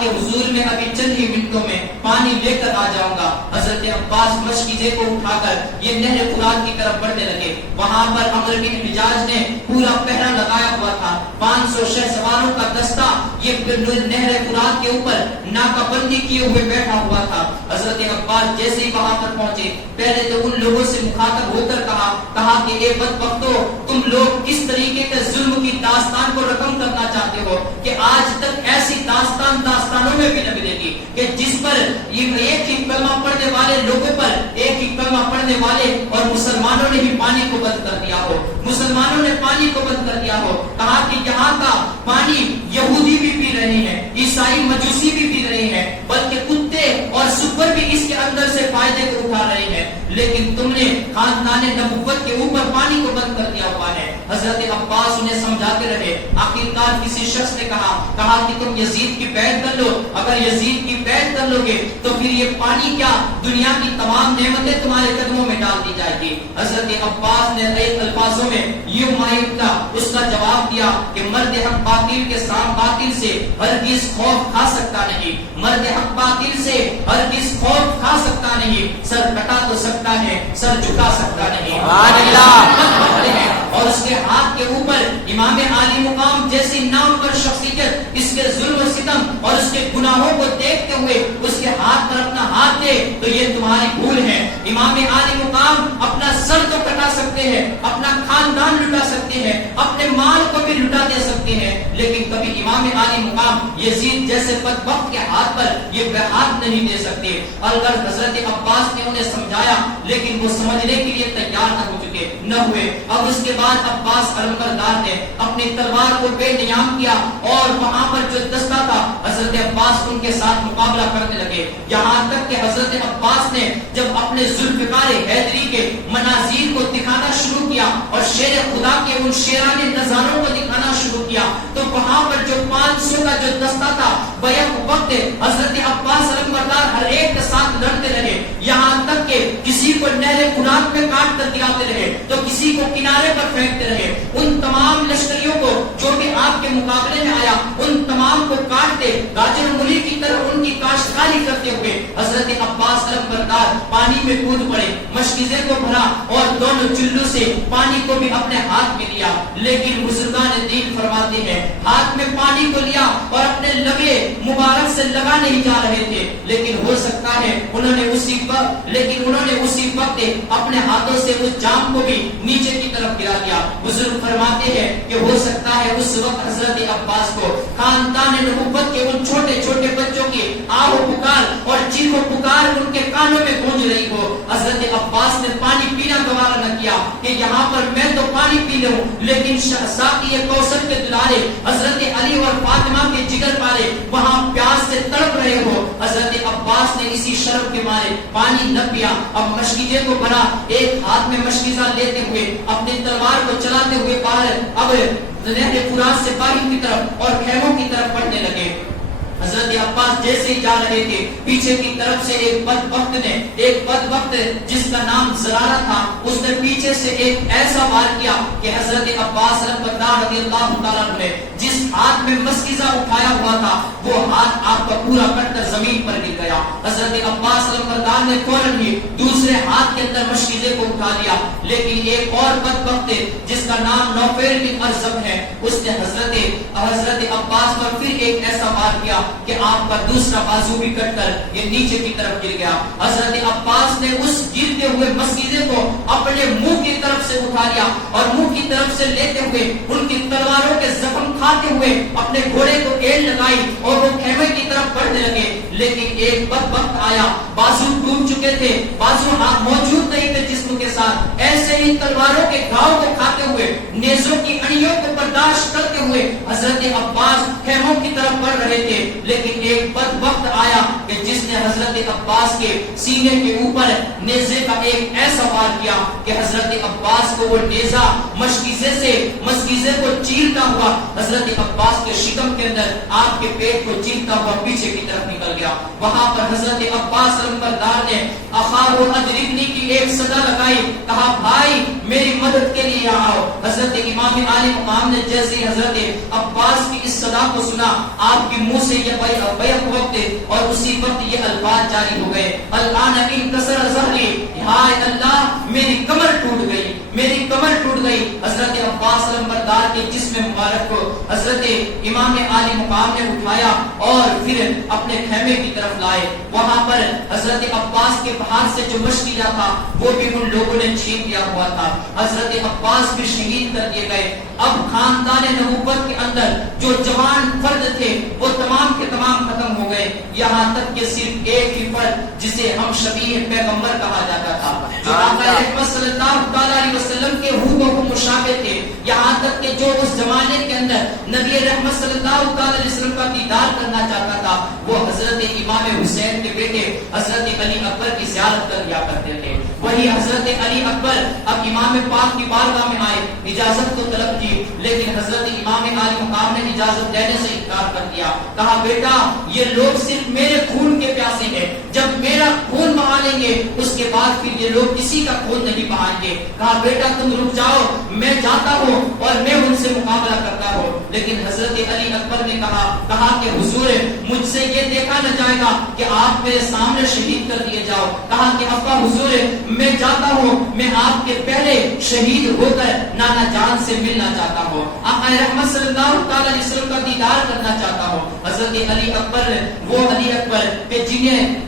کہ حضور میں ابھی چند ہی منٹوں میں پانی لے کر آ جاؤں گا۔ حضرت عباس مشکیزے کو اٹھا کر یہ نہر فرات کی طرف بڑھنے لگے۔ وہاں پر عمرو بن حجاج نے پورا پہرا لگایا ہوا تھا، 500 شہ سواروں کا دستہ یہ نہر فرات کے اوپر ناکہ بندی کیے ہوئے بیٹھا ہوا تھا۔ حضرت عباس جیسے ہی وہاں پر پہنچے، پہلے تو ان لوگوں سے مخاطب ہو کر کہا کہ اے بدبختو، تم لوگ کس طریقے کے ظلم کی داستان کو رقم کرنا چاہتے ہو کہ آج تک ایسی داستانوں میں بھی نہ ملے گی کہ جس پر یہ ایک ہی کلمہ پڑھنے والے لوگوں پر، ایک ہی کلمہ پڑھنے والے اور مسلمانوں نے بھی پانی کو بند کر دیا ہو، مسلمانوں نے پانی کو بند کر دیا ہو۔ کہا کہ یہاں کا پانی یہودی بھی پی رہے ہیں، عیسائی مجوسی بھی پی رہے ہیں، بلکہ کتے اور سور بھی اس کے اندر سے فائدے کو اٹھا رہے ہیں، لیکن تم نے خاندان نبوت کے اوپر پانی کو بند کر دیا ہوا ہے۔ حضرت عباس انہیں سمجھاتے رہے. آخرکار کسی شخص نے کہا کہ تم یزید کی بیعت کر لو. اگر یزید کی بیعت کر لو گے تو پھر یہ پانی کیا، دنیا کی تمام نعمتیں تمہارے قدموں میں ڈال دی جائے گی. حضرت عباس نے ایک الفاظوں میں یوں مائل کا اس کا جواب دیا کہ مرد حق باطل سے ہرگز خوف کھا سکتا نہیں. مرد حق باطل سے ہرگز خوف کھا سکتا نہیں. سر کٹا تو سکتا ہے، سر جھکا سکتا نہیں. اور اس کے ہاتھ کے اوپر امام عالی مقام جیسی نامور شخصیت اس کے ظلم و ستم اور اس کے گناہوں کو دیکھتے ہوئے اس کے ہاتھ پر اپنا ہاتھ دے تو یہ تمہاری بھول ہے. امام عالی مقام اپنا سر تو کٹا سکتے ہیں، اپنا خاندان لٹا سکتے ہیں، اپنے مال کو بھی لٹا دے سکتے ہیں، لیکن کبھی امام عالی مقام یزید جیسے بدبخت کے ہاتھ پر یہ ہاتھ نہیں دے سکتے. اگر حضرت عباس نے انہیں سمجھایا لیکن وہ سمجھنے کے لیے تیار نہ ہوئے. اب اس کے بعد عباس علمبردار نے اپنی تلوار کو بے نیام کیا اور وہاں پر جو دستہ تھا حضرت عباس ان کے ساتھ مقابلہ کرنے لگے. یہاں تک کہ حضرت عباس نے جب اپنے ذوالفقار حیدری کے مناظر کو دکھانا شروع کیا اور شیر خدا کے ان شیران نظاروں کو دکھانا شروع کیا تو وہاں پر جو 500 کا جو دستہ تھا بیک وقت حضرت عباس علمبردار ہر ایک کے ساتھ لڑتے رہے. یہاں تک کہ کسی کو نہر فرات میں کاٹ کر گراتے رہے تو کسی کو کنارے پر پھینکتے رہے. ان تمام لشکریوں کو جو بھی آپ کے مقابلے میں آیا ان تمام کو کاٹتے گاجر مولی کی طرح ان کی کاشتکاری کرتے ہوئے حضرت عباس علمبردار پانی میں کود پڑے، مشکیزے کو بھرا اور دونوں چلو سے پانی کو بھی اپنے ہاتھ میں لیا. لیکن بزرگان دین فرماتے ہیں ہاتھ میں پانی کو لیا اور اپنے لبے مبارک سے لگا نہیں جا رہے تھے، لیکن ہو سکتا ہے انہوں نے اسی وقت اپنے ہاتھوں سے اس جام کو بھی نیچے کی طرف گرا دیا. بزرگ فرماتے ہیں کہ ہو سکتا ہے اس وقت حضرت عباس کو خاندان نبوت کے ان چھوٹے چھوٹے بچوں کی آہو پکار اور چیخو پکار ان کے کانوں میں گونج رہی ہو. حضرت عباس نے پانی پینا گوارا نہ کیا کہ یہاں پر میں تو پانی پی لوں، لیکن ساقی کوثر کے دلارے حضرت علی اور فاطمہ کے جگر پارے وہاں پیاس سے تڑپ رہے ہو. حضرت عباس نے اسی شرم کے مارے پانی نہ پیا. اب مشکیزے کو بنا ایک ہاتھ میں مشکیزہ لیتے ہوئے اپنی تلوار کو چلاتے ہوئے باہر اب نہر فرات سے باہر کی طرف اور خیموں کی طرف بڑھنے لگے. حضرت عباس جیسے ہی جا رہے تھے پیچھے کی طرف سے ایک بدبخت جس کا نام زرارہ تھا اس نے پیچھے سے ایک ایسا وار کیا کہ حضرت عباس رضی اللہ تعالیٰ عنہ نے جس ہاتھ میں مسکیزہ اٹھایا ہوا تھا وہ ہاتھ آپ کا پورا کٹ کر زمین پر گر گیا. حضرت عباس رضی نے فوراً ہی دوسرے ہاتھ کے اندر مشکیزے کو اٹھا لیا، لیکن ایک اور بدبخت جس کا نام نوفیل بن ارزم ہے اس نے حضرت عباس پر پھر ایک ایسا وار کیا کہ آپ کا دوسرا بازو بھی کٹ کر یہ نیچے کی طرف گر گیا. حضرت عباس نے اس گرتے ہوئے مسکیزے کو اپنے منہ کی طرف سے اٹھا لیا اور منہ کی طرف سے لیتے ہوئے ان کی تلواروں کے زخم کھاتے ہوئے اپنے گھوڑے کو ایڑ لگائی اور وہ خیمے کی طرف بڑھنے لگے. لیکن ایک بدبخت آیا، بازو ٹوٹ چکے تھے، بازو موجود نہیں تھے جسم کے ساتھ. ایسے ہی تلواروں کے گھاؤ کو کھاتے ہوئے نیزوں کی اڑیوں کو برداشت کرتے ہوئے حضرت عباس خیموں کی طرف بڑھ رہے تھے. لیکن ایک بدبخت آیا کہ جس نے حضرت عباس کے سینے کے اوپر نیزے کا ایک ایسا وار کیا کہ حضرت عباس کو وہ نیزہ مسکیزے کو چیرتا ہوا حضرت عباس کے شکم کے اندر آپ کے پیٹ کو چیرتا ہوا پیچھے کی طرف نکل گیا. وہاں پر حضرت عباس علمبردار نے اخار و ادرکنی کی ایک صدا لگائی، کہا بھائی میری مدد کے لیے آؤ. حضرت امام عالی مقام نے جیسے حضرت عباس کی اس صدا کو سنا آپ کے منہ سے یہ بیک وقت اور اسی وقت یہ الفاظ جاری ہو گئے، الان انکسر ظہری، ہائے اللہ میری کمر ٹوٹ گئی، میری کمر ٹوٹ گئی. حضرت عباس علمبردار کے جسم مبارک کو حضرت امام عالی مقام نے اٹھایا اور پھر اپنے خیمے کی طرف لائے. وہاں پر حضرت عباس کے ہاتھ سے جو مشکیزہ تھا وہ بھی ان لوگوں نے چھین لیا ہوا تھا. حضرت عباس بھی شہید کر دیے گئے. اب خاندان نبوت کے اندر جو جوان فرد تھے وہ تمام کے تمام ختم ہو گئے، یہاں تک کہ صرف ایک ہی فرد جسے ہم شبیہ پیغمبر کہا جاتا تھا جو آقا رحمت صلی اللہ علیہ وسلم کے حقوق مشابہ تھے، یہاں تک کہ جو اس زمانے کے اندر نبی رحمت صلی اللہ علیہ وسلم کا دیدار کرنا چاہتا تھا وہ حضرت امام حسین کے بیٹے حضرت علی اکبر کی زیارت کر لیا کرتے تھے. وہی حضرت علی اکبر اب امام پاک کی بارگاہ میں آئے, اجازت تو طلب کی, لیکن حضرت امام عالی مقام نے اجازت دینے سے انکار کر دیا. کہا بیٹا یہ لوگ صرف میرے خون کے پیاسے ہیں, جب میرا خون بہا لیں گے اس کے بعد پھر یہ لوگ کسی کا خون نہیں بہائیں گے. کہا بیٹا تم رک جاؤ, میں جاتا ہوں اور میں ان سے مقابلہ کرتا ہوں. لیکن حضرت علی اکبر نے کہا کہ حضور مجھ سے یہ دیکھا نہ جائے گا کہ آپ میرے سامنے شہید کر دیے جاؤ. کہا کہ ابا حضور میں جاتا ہوں, میں آپ کے پہلے شہید ہو کر نانا جان سے ملنا چاہتا ہوں, آقا رحمت صلی اللہ تعالی علیہ وسلم کا دیدار کرنا چاہتا ہوں. حضرت علی اکبر وہ علی اکبر کہ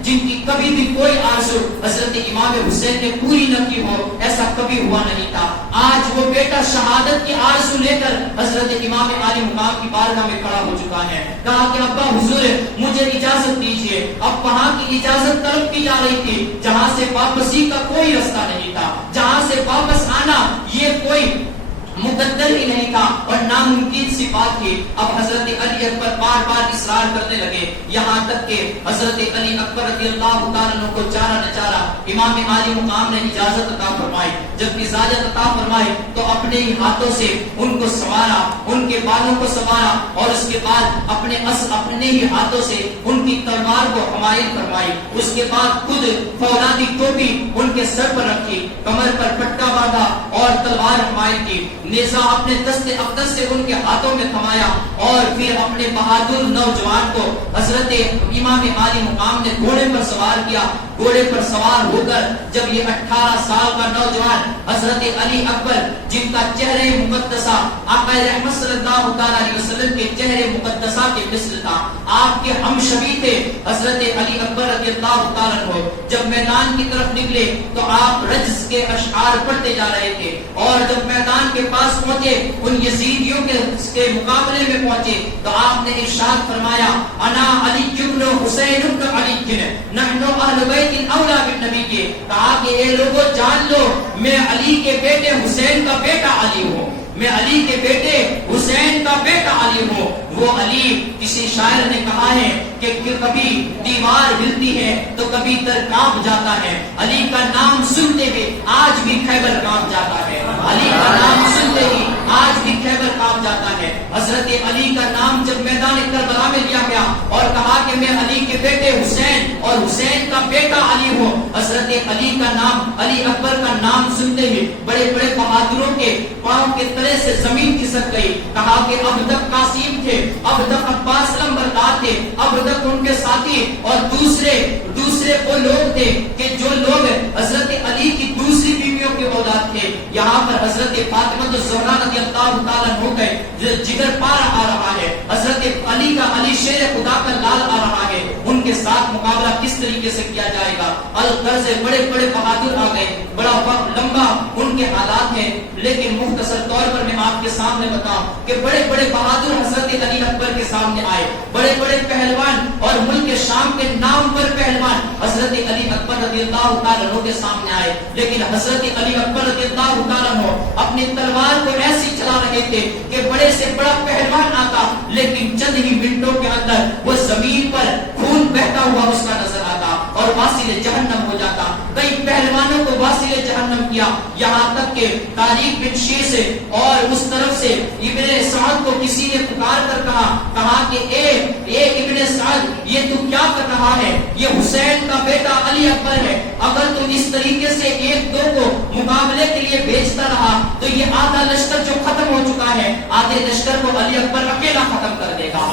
جن کی کبھی بھی کوئی آرزو حضرت امام حسین نے پوری نہ کی ہو, ایسا کبھی ہوا نہیں تھا. آج وہ بیٹا شہادت کی آرزو لے کر حضرت امام عالی مقام کی بارگاہ میں کھڑا ہو چکا ہے. کہا کہ ابا حضور مجھے اجازت دیجیے. اب وہاں کی اجازت طلب کی جا رہی تھی جہاں سے واپسی کا کوئی رستہ نہیں تھا, جہاں سے واپس آنا یہ کوئی مقدر ہی نہیں تھا اور ناممکن سی بات تھی. اب حضرت علی اکبر بار بار اصرار کرنے لگے, یہاں تک کہ حضرت علی اکبر رضی اللہ تعالیٰ عنہ کو چارہ نہ چارہ امام عالی مقام نے اجازت عطا فرمائی. جب اجازت عطا فرمائی تو اپنے ہی ہاتھوں سے ان کو سنوارا, ان کے بالوں کو سنوارا اور اس کے بعد اپنے ہی ہاتھوں سے ان کی تلوار کو حمایل فرمائی. اس کے بعد خود فولادی ٹوپی ان کے سر پر رکھی, کمر پر پٹکا باندھا اور تلوار حمایل کی. نیزہ اپنے دست اقدس سے ان کے ہاتھوں میں تھمایا اور پھر اپنے بہادر نوجوان کو حضرت امام عالی مقام نے گھوڑے پر سوار کیا. گھوڑے پر سوار ہو کر جب یہ 18 سال کا نوجوان حضرت علی اکبر جن کا چہرے مقدسہ آقا رحمت صلی اللہ تعالی علیہ وسلم کے چہرے مقدسہ کے مثل تھا, آپ کے ہم شبیہ تھے حضرت علی اکبر رضی اللہ تعالی عنہ, جب میدان کی طرف نکلے تو آپ رجز کے اشعار پڑھتے جا رہے تھے اور جب میدان کے پاس پہنچے ان یزیدیوں کے مقابلے میں پہنچے تو آپ نے ارشاد فرمایا انا علی بن حسین بن علی نحن اہل بیت اولا بالنبی. کہا کہ اے لوگوں جان لو میں علی کے بیٹے حسین کا بیٹا علی ہوں, میں علی کے بیٹے حسین کا بیٹا علی ہوں. وہ علی, کسی شاعر نے کہا ہے کہ کبھی دیوار ہلتی ہے تو کبھی در کانپ جاتا ہے. علی کا نام سنتے ہوئے آج بھی خیبر کانپ جاتا ہے, علی کا نام سنتے ہی آج بھی خیبر کانپ جاتا ہے. حضرت علی کا نام جب میدان کربلا میں لیا گیا اور کہا کہ میں علی کے بیٹے حسین اور حسین کا بیٹا علی ہوں, حضرت علی کا نام, علی اکبر کا نام سنتے ہی بڑے بڑے بہادروں کے پاؤں کے تلے سے زمین کھسک گئی. کہا کہ اب تک قاسم تھے, اب تک عباس لمبردار تھے, اب تک ان کے ساتھی اور دوسرے وہ لوگ تھے کہ جو لوگ حضرت علی کی دوسری بیویوں کے اولاد تھے. یہاں پر حضرت فاطمہ الزہرا رضی اللہ تعالیٰ عنہ کا جگر پارا آ رہا ہے, حضرت علی کا, علی شیر خدا کا لال آ رہا ہے. ان کے ساتھ مقابلہ کس طریقے سے کیا جائے گا؟ الغرض بڑے بڑے بہادر آ گئے, بڑا لمبا ان کے حالات ہیں, لیکن مختصر طور پر میں آپ کے سامنے بتاؤں کہ بڑے بڑے بہادر حضرت علی اکبر کے سامنے آئے, بڑے بڑے پہلوان اور ملک شام کے نام پر پہلوان حضرت علی اکبر رضی اللہ تعالیٰ عنہ کے سامنے آئے. لیکن حضرت علی اکبر رضی اللہ تعالیٰ عنہ اپنی تلوار کو ایسی چلا رہے تھے کہ بڑے سے بڑا پہلوان آتا, لیکن چند ہی منٹوں کے اندر وہ زمین پر خون بہتا ہوا اس کا نظر آتا اور واصل جہنم ہو جاتا. کئی پہلوانوں کو واصل جہنم کیا, یہاں تک کہ طارق بن شیس اور اس طرف سے ابن سعد کو کسی نے پکار کر کہا کہ اے ابن سعد یہ تو کیا کر رہا ہے, یہ حسین کا بیٹا علی اکبر ہے, اگر تم اس طریقے سے ایک دو کو مقابلے کے لیے بھیجتا رہا تو یہ آدھا لشکر جو ختم ہو چکا ہے, آدھے لشکر کو علی اکبر اکیلا ختم کر دے گا.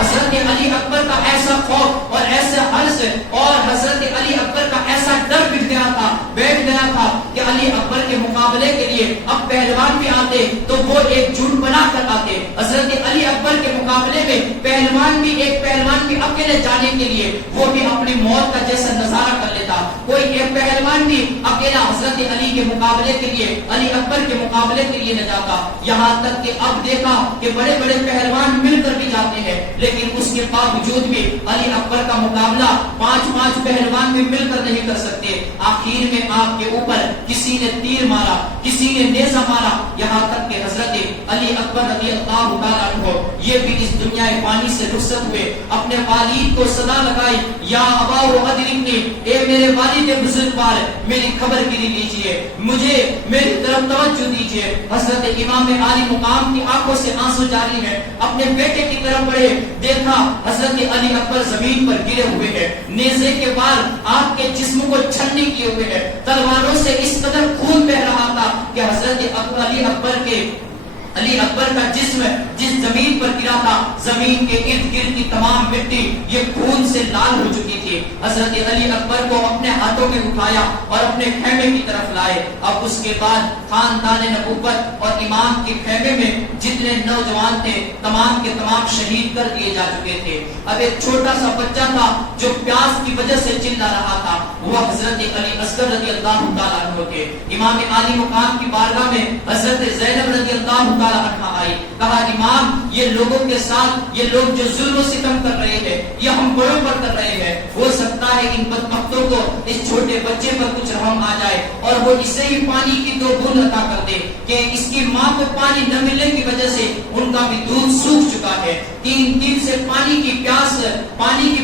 حضرت علی اکبر کا ایسا خوف اور ایسا حرص اور حضرت علی اکبر کا ایسا ڈر بیٹھ گیا تھا کہ علی اکبر کے مقابلے کے لیے اب پہلوان بھی آتے تو وہ ایک جھوٹ بنا کر آتے. حضرت علی اکبر کے مقابلے میں پہلوان بھی اکیلے جانے کے لیے وہ بھی اپنی موت کا جیسا نظارہ کر لیتا. کوئی ایک پہلوان بھی اکیلا حضرت علی کے مقابلے کے لیے, علی اکبر کے مقابلے کے لیے نہ جاتا. یہاں تک کہ اب دیکھا کہ بڑے بڑے پہلوان مل کر بھی جاتے ہیں, لیکن اس کے باوجود بھی علی اکبر کا مقابلہ پانچ پہلوان بھی مل کر نہیں کر سکتے. آخر میں آپ کے اوپر کسی نے تیر مارا, کسی نے نیزہ مارا, یہاں تک کہ حضرت حضرت علی اکبر رضی اللہ تعالیٰ عنہ یہ بھی اس دنیا فانی سے رخصت ہوئے، اپنے والد کو صدا لگائی، یا ابا و ادرکنی، اے میرے والد بزرگوار میری خبر گیری لیجئے، مجھے میری طرف توجہ دیجئے۔ حضرت امام عالی مقام کی آنکھوں سے آنسو جاری ہے، اپنے بیٹے کی طرف بڑھے، دیکھا حضرت علی اکبر زمین پر گرے ہوئے ہیں، نیزے کے وار آپ کے جسم کو چھلنی کیے ہوئے ہیں، تلواروں سے اس قدر خون بہ رہا تھا کہ حضرت علی اکبر کا جسم جس زمین پر گرا تھا، زمین کے ارد گرد کی تمام مٹی یہ خون سے لال ہو چکی تھی۔ حضرت علی اکبر کو اپنے ہاتھوں میں اٹھایا اور اپنے خیمے کی طرف لائے۔ اب اس کے بعد خاندان نبوت اور امام کے خیمے میں جتنے نوجوان تھے تمام کے تمام شہید کر دیے جا چکے تھے۔ اب ایک چھوٹا سا بچہ تھا جو پیاس کی وجہ سے چلا رہا تھا، وہ حضرت علی اصغر رضی اللہ تعالیٰ عنہ کے امام عالی مقام کی بارگاہ میں حضرت زینب رضی اللہ تعالیٰ عنہ آئی، کہا امام یہ لوگوں کے ساتھ یہ لوگ جو ظلم و ستم کر رہے ہیں یہ ہم بڑوں پر کر رہے ہیں، ہو سکتا ہے ان بدبختوں کو اس چھوٹے بچے پر کچھ رحم آ جائے اور وہ اسے ہی پانی کی 2 بوند عطا کر دے کہ اس کی ماں کو پانی نہ ملنے کی وجہ سے ان کا بھی دودھ سوکھ چکا ہے، 3 دن سے پانی کی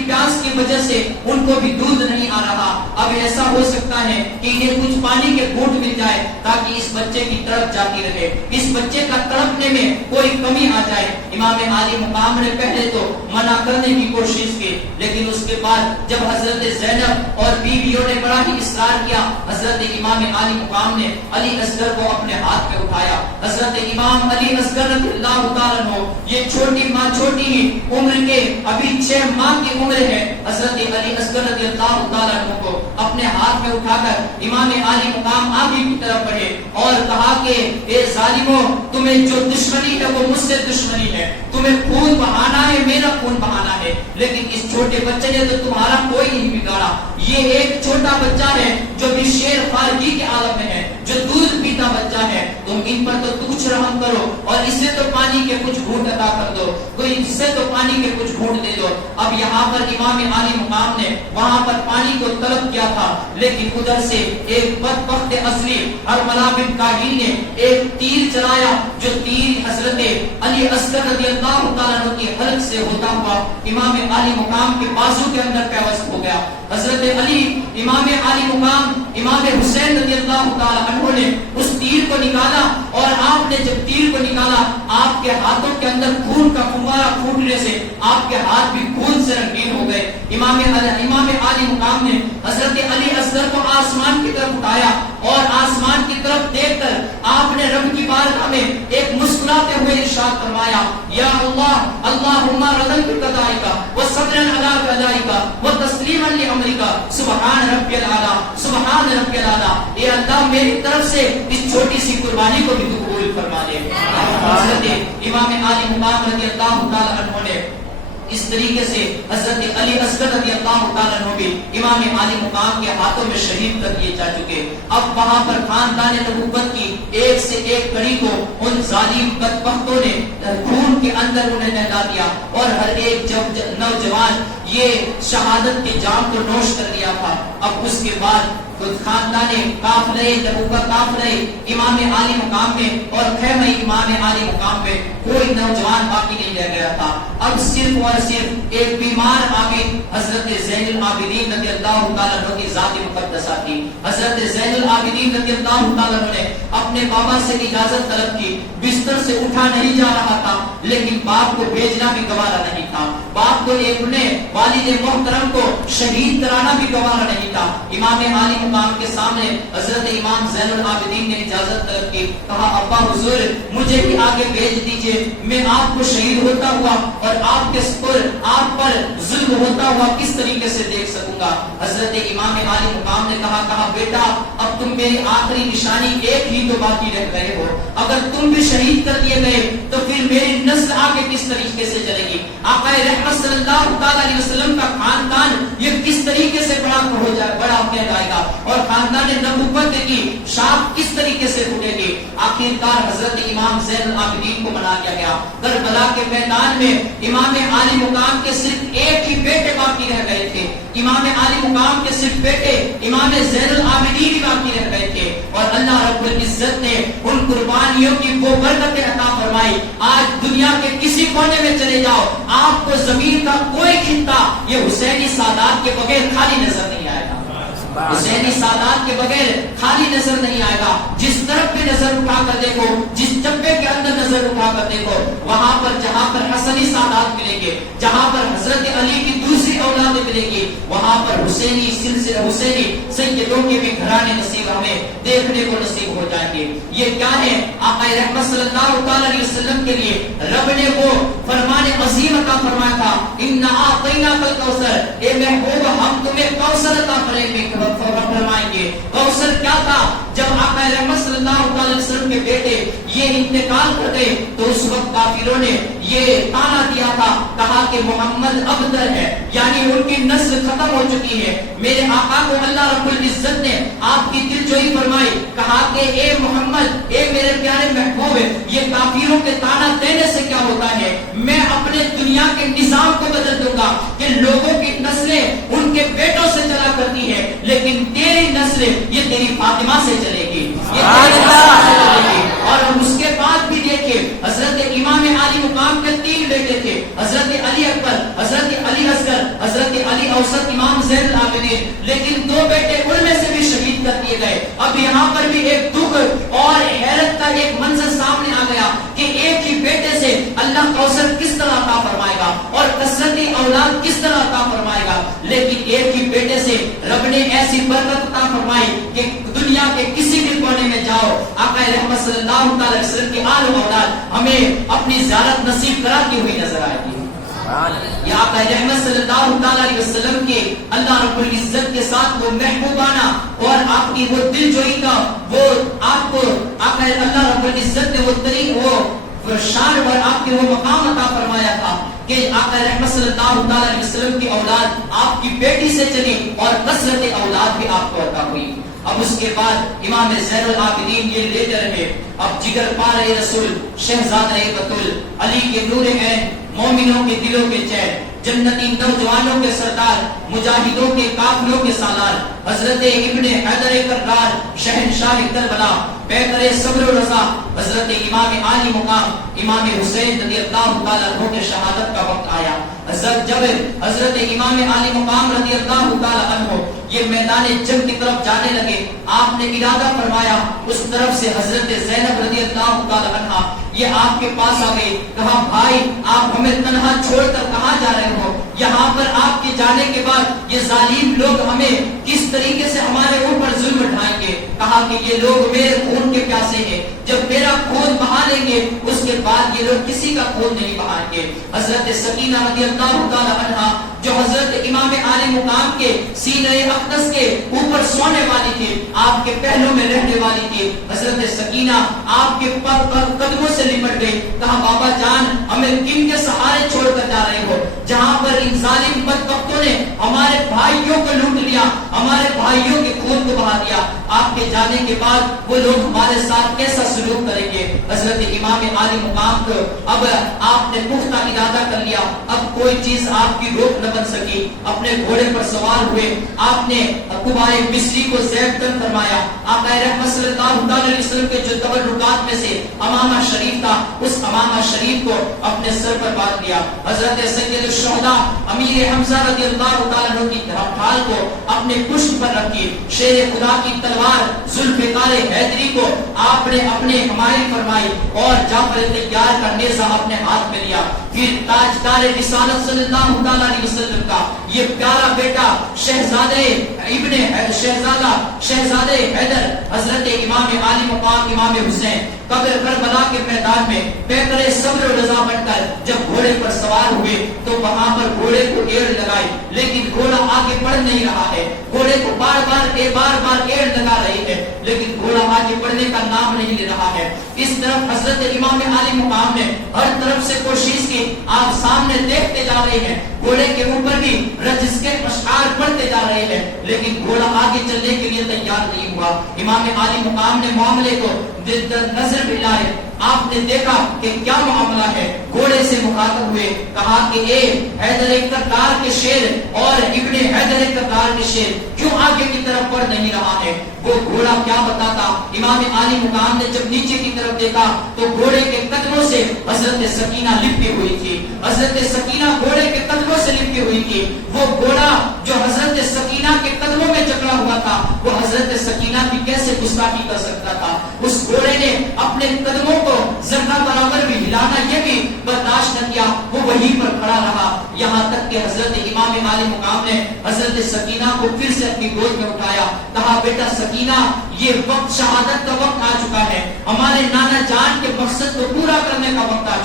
پیاس کی وجہ سے ان کو بھی دودھ نہیں آ رہا، اب ایسا ہو سکتا ہے کہ انہیں کچھ پانی کے گھونٹ مل جائے تاکہ اس بچے کی تڑپ جاتی رہے، اس بچے کا تڑپنے میں کوئی کمی آ جائے۔ امام عالی مقام نے پہلے تو منع کرنے کی کوشش کی، لیکن اس کے بعد جب حضرت زینب اور بیویوں نے بڑا ہی اصرار کیا، حضرت امام عالی مقام نے علی اصغر کو اپنے ہاتھ میں اٹھایا۔ حضرت امام علی اصغر رضی اللہ تعالیٰ عنہ یہ چھوٹی ہی عمر کے ابھی 6 ماہ کی عمر ہے، حضرت علی اصغر رضی اللہ تعالیٰ عنہ کو اپنے ہاتھ میں اٹھا کر امام عالی مقام آپ ہی کی طرف بڑھے اور کہا کہ اے ظالموں، تمہیں جو دشمنی ہے وہ مجھ سے دشمنی ہے، تمہیں خون بہانا ہے میرا خون بہانا ہے، لیکن اس چھوٹے بچے نے تو تمہارا کوئی نہیں بگاڑا، یہ ایک چھوٹا بچہ ہے جو بھی شیر خارجی کے عالم میں ہے، جو دودھ پیتا بچہ ہے، تم ان پر تو کچھ رحم کرو اور اسے تو پانی کے کچھ گھونٹ عطا کر دو، کوئی اسے تو پانی کے کچھ گھونٹ دے دو۔ اب یہاں پر امام عالی مقام نے وہاں پر پانی کو طلب کیا تھا، لیکن ادھر سے ایک بدبخت اصلی حرملہ بن کاہین نے ایک تیر چلایا، جو تیر حضرت علی اصغر رضی اللہ تعالیٰ عنہ کی حلق سے ہوتا ہوا امام عالی مقام کے بازو کے اندر پیوست ہو گیا۔ حضرت علی امام عالی مقام امام حسین رضی اللہ تعالیٰ عنہ نے اس تیر کو نکالا اور آپ نے جب تیر کو نکالا آپ کے ہاتھوں کے اندر خون کا فوارہ پھوٹنے سے آپ کے ہاتھ بھی خون سے رنگین ہو گئے۔ امام عالی مقام نے حضرت علی اصغر کو آسمان کی طرف اٹھایا اور آسمان کی طرف دیکھ کر آپ نے رب کی بارگاہ میں ایک مسکراتے ہوئے ارشاد فرمایا، یا اللہ اللہم رضیت بقضائک وصبرا علی قضائک وتسلیما لامرک سبحان ربی الاعلی سبحان ربی الاعلی۔ اے اللہ میری طرف سے اس چھوٹی سی قربانی کو بھی تو قبول فرما دے۔ حضرت امام عالی مقام رضی اللہ تعالی عنہ نے اس طریقے سے حضرت علی اصغر رضی اللہ تعالیٰ عنہ بھی امام عالی مقام کے ہاتھوں میں شہید کر دیے جا چکے۔ اب وہاں پر خاندان نبوت کی ایک سے ایک کڑی کو ان ظالم بدبختوں نے خون کے اندر انہیں نہلا دیا اور ہر ایک نوجوان یہ شہادت کے جام کو نوش کر لیا تھا۔ اب اس کے بعد خاندان قافلے نبوت قافلے امام عالی مقام میں اور خیمہ امام عالی مقام میں کوئی نوجوان باقی نہیں رہ گیا تھا۔ اب صرف اور صرف ایک بیمار عابد حضرت زین العابدین رضی اللہ تعالیٰ عنہ کی ذات مقدسہ تھی۔ حضرت زین العابدین رضی اللہ تعالیٰ عنہ نے اپنے بابا سے اجازت طلب کی، بستر سے اٹھا نہیں جا رہا تھا لیکن باپ کو بھیجنا بھی گوارا نہیں تھا، باپ کو اپنے والد محترم کو شہید کرانا بھی گوارا نہیں تھا۔ امام عالی مقام کے سامنے حضرت امام زین العابدین نے اجازت طلب کی، کہا ابا حضور مجھے بھی آگے بھیج دیجئے، میں آپ کو شہید ہوتا ہوا اور آپ پر ظلم ہوتا ہوا کس طریقے سے دیکھ سکوں گا۔ حضرت امام عالی مقام نے کہا بیٹا اب تم میری آخری نشانی ایک ہی تو باقی رہ گئے ہو، اگر تم بھی شہید کر دیے گئے تو پھر میری نسل آگے کس طریقے سے چلے گی، آقا رحمت صلی اللہ تعالی علیہ وسلم کا خاندان یہ کس طریقے سے بڑا ہو جائے گا اور خاندان نبوت کی شاخ کس طریقے سے پھوٹے گی۔ آخر آخر کار حضرت امام زین العابدین کو بنا دیا گیا. کربلا کے میدان میں امام عالی مقام کے صرف ایک ہی بیٹے باقی رہ گئے تھے. امام عالی مقام کے صرف بیٹے امام زین العابدین ہی باقی رہ گئے تھے. اور اللہ رب العزت نے ان قربانیوں کی وہ برکتیں عطا فرمائی. آج دنیا کے کسی کونے میں چلے جاؤ, آپ کو زمین کا کوئی خطہ یہ حسینی سادات کے بغیر خالی نظر نہیں آئے گا. حسینی سادات کے بغیر خالی نظر نہیں آئے گا. جس طرف بھی نظر اٹھا کر دیکھو, جس ڈبے کے اندر نظر اٹھا کر دیکھو, وہاں پر جہاں پر حسنی سادات ملیں گے, جہاں پر حضرت علی کی دوسری اولادیں ملیں گی, وہاں پر حسینی سلسلے حسینی سیدوں کے بھی گھرانے نصیب ہمیں دیکھنے کو نصیب ہو جائیں گے. یہ کیا ہے؟ آقا رحمت صلی اللہ علیہ وسلم کے لیے رب نے وہ فرمان عظیم عطا فرمایا تھا, انا اعطیناک الکوثر, اے محبوب ہم تمہیں کوثر عطا فرمائیں گے. کوثر کیا تھا؟ جب آقا رحمت صلی اللہ علیہ وسلم کے بیٹے یہ انتقال کر گئے تو اس وقت کافروں نے یہ تانا دیا تھا, کہا کہ محمد ابتر ہے, یعنی ان کی نسل ختم ہو چکی ہے. میرے آقا کو اللہ رب العزت نے آپ کی دل جوئی فرمائی, کہا کہ اے محمد, اے میرے پیارے محبوب, یہ کافروں کے تانا دینے سے کیا ہوتا ہے, میں اپنے دنیا کے نظام کو بدل دوں گا کہ لوگوں کی نسلیں ان کے بیٹوں سے چلا کرتی ہے, لیکن تیری نسل یہ تیری فاطمہ سے چلے گی, یہ تیری نسل سے چلے گی. اور ہم اس کے بعد بھی دیکھیں, حضرت امام عالی مقام کے 3 بیٹے تھے, حضرت علی اکبر, حضرت علی اصغر, حضرت علی اوسط, امام زین العابدین, لیکن 2 بیٹے ان میں سے بھی شہید کر دیے گئے. اب یہاں پر بھی ایک دکھ اور حیرت کا ایک منظر سامنے آ گیا کہ ایک ہی بیٹے سے اللہ کوثر کس طرح عطا فرمائے گا اور کثرتی اولاد کس طرح عطا فرمائے گا. لیکن ایک ہی بیٹے سے رب نے ایسی برکت عطا فرمائی کہ دنیا کے کسی بھی کونے میں جاؤ, آقا رحمت صلی اللہ علیہ وسلم کی آل و اولاد ہمیں اپنی زیارت نصیب کراتی ہوئی نظر آئے گی. یہ آقا رحمت صلی اللہ علیہ وسلم کے اللہ رب العزت کے ساتھ وہ محبوبانہ اور آپ کی وہ دل جوئی کا وہ آپ کو آقا اللہ رب العزت نے وہ طریق وہ شان اور آپ کے وہ مقام عطا فرمایا تھا کہ آقا رحمت صلی اللہ علیہ وسلم کی اولاد آپ کی بیٹی سے چلی اور کثرت اولاد بھی آپ کو عطا ہوئی. اب اس کے بعد امام زین العابدین یہ لیتے رہے. اب جگر پارے رسول, شہزادہ بطول, علی کے نور عین, مومنوں کے دلوں کے چین, جنتی نوجوانوں کے سردار, مجاہدوں کے قافلوں کے سالار, حضرت ابن حیدر کرار, شہنشاہ کربلا, پیکر صبر و رضا, حضرت امام عالی مقام امام حسین رضی اللہ تعالیٰ عنہ کے شہادت کا وقت آیا. جب حضرت امام عالی مقام رضی اللہ تعالیٰ عنہ یہ میدان جنگ کی طرف جانے لگے, آپ نے ارادہ فرمایا اس طرف سے حضرت زینب رضی اللہ تعالیٰ عنہ یہ آپ کے پاس آ گئی. کہا بھائی آپ ہمیں تنہا چھوڑ کر کہاں جا رہے ہو, یہاں پر آپ کے جانے کے بعد یہ ظالم لوگ ہمیں کس طریقے سے ہمارے اوپر ظلم اٹھائیں گے. کہا کہ یہ لوگ میرے خون کے پیاسے ہیں, جب میرا خون بہا لیں گے اس کے بعد یہ لوگ کسی کا خون نہیں بہائیں گے. حضرت سکینہ رضی اللہ تعالی عنہا جو حضرت امام عالی مقام کے سینہ اقدس کے اوپر سونے والی تھی, آپ کے پہلوں میں رہنے والی تھی, حضرت سکینہ آپ کے قدموں سے لپٹ گئی. کہا بابا جان ہمیں کن کے سہارے چھوڑ کر جا رہے ہو, جہاں پر ان ظالم بدبختوں نے ہمارے بھائیوں کو لوٹ لیا, ہمارے بھائیوں کے خون کو بہا دیا. آپ کے جانے کے بعد وہ لوگ ہمارے ساتھ کیسا سلوک کریں گے. حضرت امام عالی مقام کو اب آپ نے پختہ ارادہ کر لیا, اب کوئی چیز آپ کی روک نہ بن سکی. اپنے گھوڑے پر سوار ہوئے, آپ نے قبائے مصری کو زیب تن فرمایا. آقا رحمت صلی اللہ علیہ وسلم کے جو تبرکات میں سے امامہ شریف تھا, اس امامہ شریف کو اپنے سر پر باندھ لیا. حضرت سید الشہداء امیر حمزہ رضی اللہ تعالیٰ عنہ کی ڈھال کو اپنے پشت پر رکھی. شیر خدا کی تلوار ذوالفقار حیدری کو آپ نے اپنے حمایت فرمائی اور جعفر طیار کا نیزہ اپنے ہاتھ میں لیا. پھر تاجدار رسالت صلی اللہ علیہ وسلم کا یہ پیارا بیٹا شہزادہ حیدر حضرت امام عالی مقام امام حسین قبر کربلا کے میدان میں پیکر صبر و رضا بن کر جب گھوڑے پر سوار ہوئے تو وہاں پر گھوڑے کو ایڑ لگائی, لیکن گھوڑا آگے بڑھ نہیں رہا ہے. گھوڑے کو بار بار ایڑ لگا رہی ہے, لیکن گھوڑا آگے بڑھنے کا نام نہیں لے رہا ہے. اس طرف حضرت امام عالی مقام نے ہر طرف سے کوشش کی, آپ سامنے دیکھتے جا رہے ہیں, گھوڑے کے اوپر بھی رجس کے اشعار پڑھتے جا رہے ہیں, لیکن گھوڑا آگے چلنے کے لیے تیار نہیں ہوا. امام عالی مقام نے معاملے کو نظر ملائے. آپ نے دیکھا کہ کیا معاملہ ہے. گھوڑے سے مخاطب ہوئے, کہا کہ اے حیدر کرار کے شیر اور ابن حیدر کرار کے شیر, کیوں آگے کی طرف بڑھ نہیں رہا ہے؟ وہ گھوڑا کیا بتاتا؟ امام عالی مقام نے جب نیچے کی طرف دیکھا تو گھوڑے کے قدموں سے حضرت سکینہ لپٹی ہوئی تھی. حضرت سکینہ گھوڑے کے قدموں سے لپٹی ہوئی تھی. وہ گھوڑا جو حضرت سکینہ کے قدموں میں جکڑا ہوا تھا, وہ حضرت سکینہ کی کیسے گستاخی کر سکتا تھا؟ اس گھوڑے نے اپنے قدموں کو ذرہ برابر بھی ہلانا یہ بھی برداشت نہ کیا, وہ وہیں پر کھڑا رہا, یہاں تک کہ حضرت امام عالی مقام نے حضرت سکینہ کو پھر سے اپنی گود میں اٹھایا. کہا بیٹا سکینہ, یہ وقت شہادت کا وقت آ چکا ہے, ہمارے نانا جان کے مقصد کو پورا کرنے کا وقت آ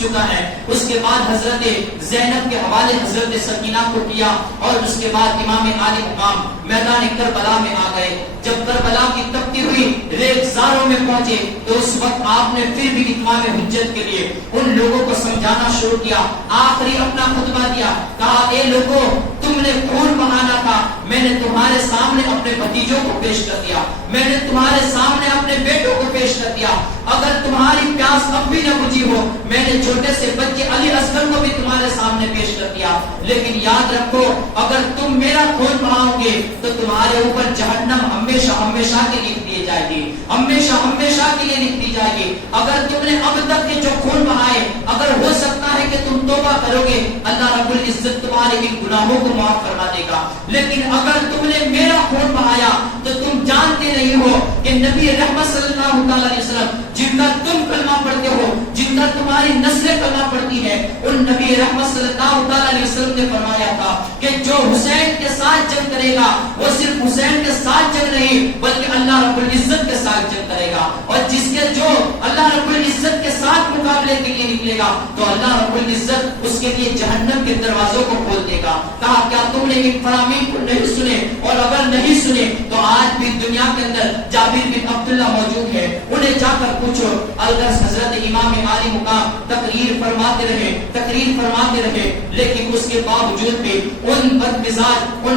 چکا ہے. اس کے بعد حضرت زینب کے حوالے حضرت سکینہ کو کیا اور اس کے بعد امام عالی مقام میدان کربلا میں آ گئے. جب کربلا کی تپتی ہوئی ریگزاروں میں پہنچے تو اس وقت آپ نے پھر بھی اتمام حجت کے لیے ان لوگوں کو سمجھانا شروع کیا. آخری اپنا خطبہ دیا, کہا اے لوگوں, تم نے خون بہانا تھا, میں نے تمہارے سامنے اپنے بھتیجوں کو پیش کر دیا, میں نے تمہارے سامنے اپنے بیٹوں کو پیش کر دیا. اگر تمہاری پیاس اب بھی نہ بجھی ہو, میں نے چھوٹے سے بچے علی اصغر کو بھی تمہارے سامنے پیش کر دیا. لیکن یاد رکھو, اگر تم میرا خون بہاؤ گے تو تمہارے اوپر جہنم ہمیشہ ہمیشہ کے لکھ دی جائے گی, ہمیشہ ہمیشہ کے لیے لکھ دی جائے گی. اگر تم نے اب تک کے جو خون بہائے, اگر ہو سکتا ہے کہ تم توبہ کرو گے, اللہ رب العزت تمہارے ان گناہوں کو معاف کروا دے گا. لیکن اگر تم نے میرا خون بہایا تو تم جانتے نہیں ہو کہ نبی رحمت صلی اللہ علیہ وسلم جن کا تم کلمہ پڑھتے ہو, جن کا تمہاری نسلیں کلمہ پڑھتی ہے, ان نبی رحمت صلی اللہ علیہ وسلم نے فرمایا تھا کہ جو حسین کے ساتھ جنگ کرے گا وہ صرف حسین کے ساتھ جنگ نہیں بلکہ اللہ رب العزت کے ساتھ جنگ کرے گا, اور جس کے جو اللہ رب العزت کے ساتھ مقابلے کے لیے نکلے گا تو اللہ رب العزت اس کے لیے جہنم کے دروازوں کو کھول دے گا. کہا کیا تم نے ان فرامین کو نہیں سنے؟ اور اگر نہیں سنے تو آج بھی دنیا کے اندر جابر بن عبداللہ موجود ہے, انہیں جا کر پوچھو. الغرض حضرت امام عالی مقام تقریر فرماتے رہے, لیکن اس کے باوجود بھی ان بدمزاج, ان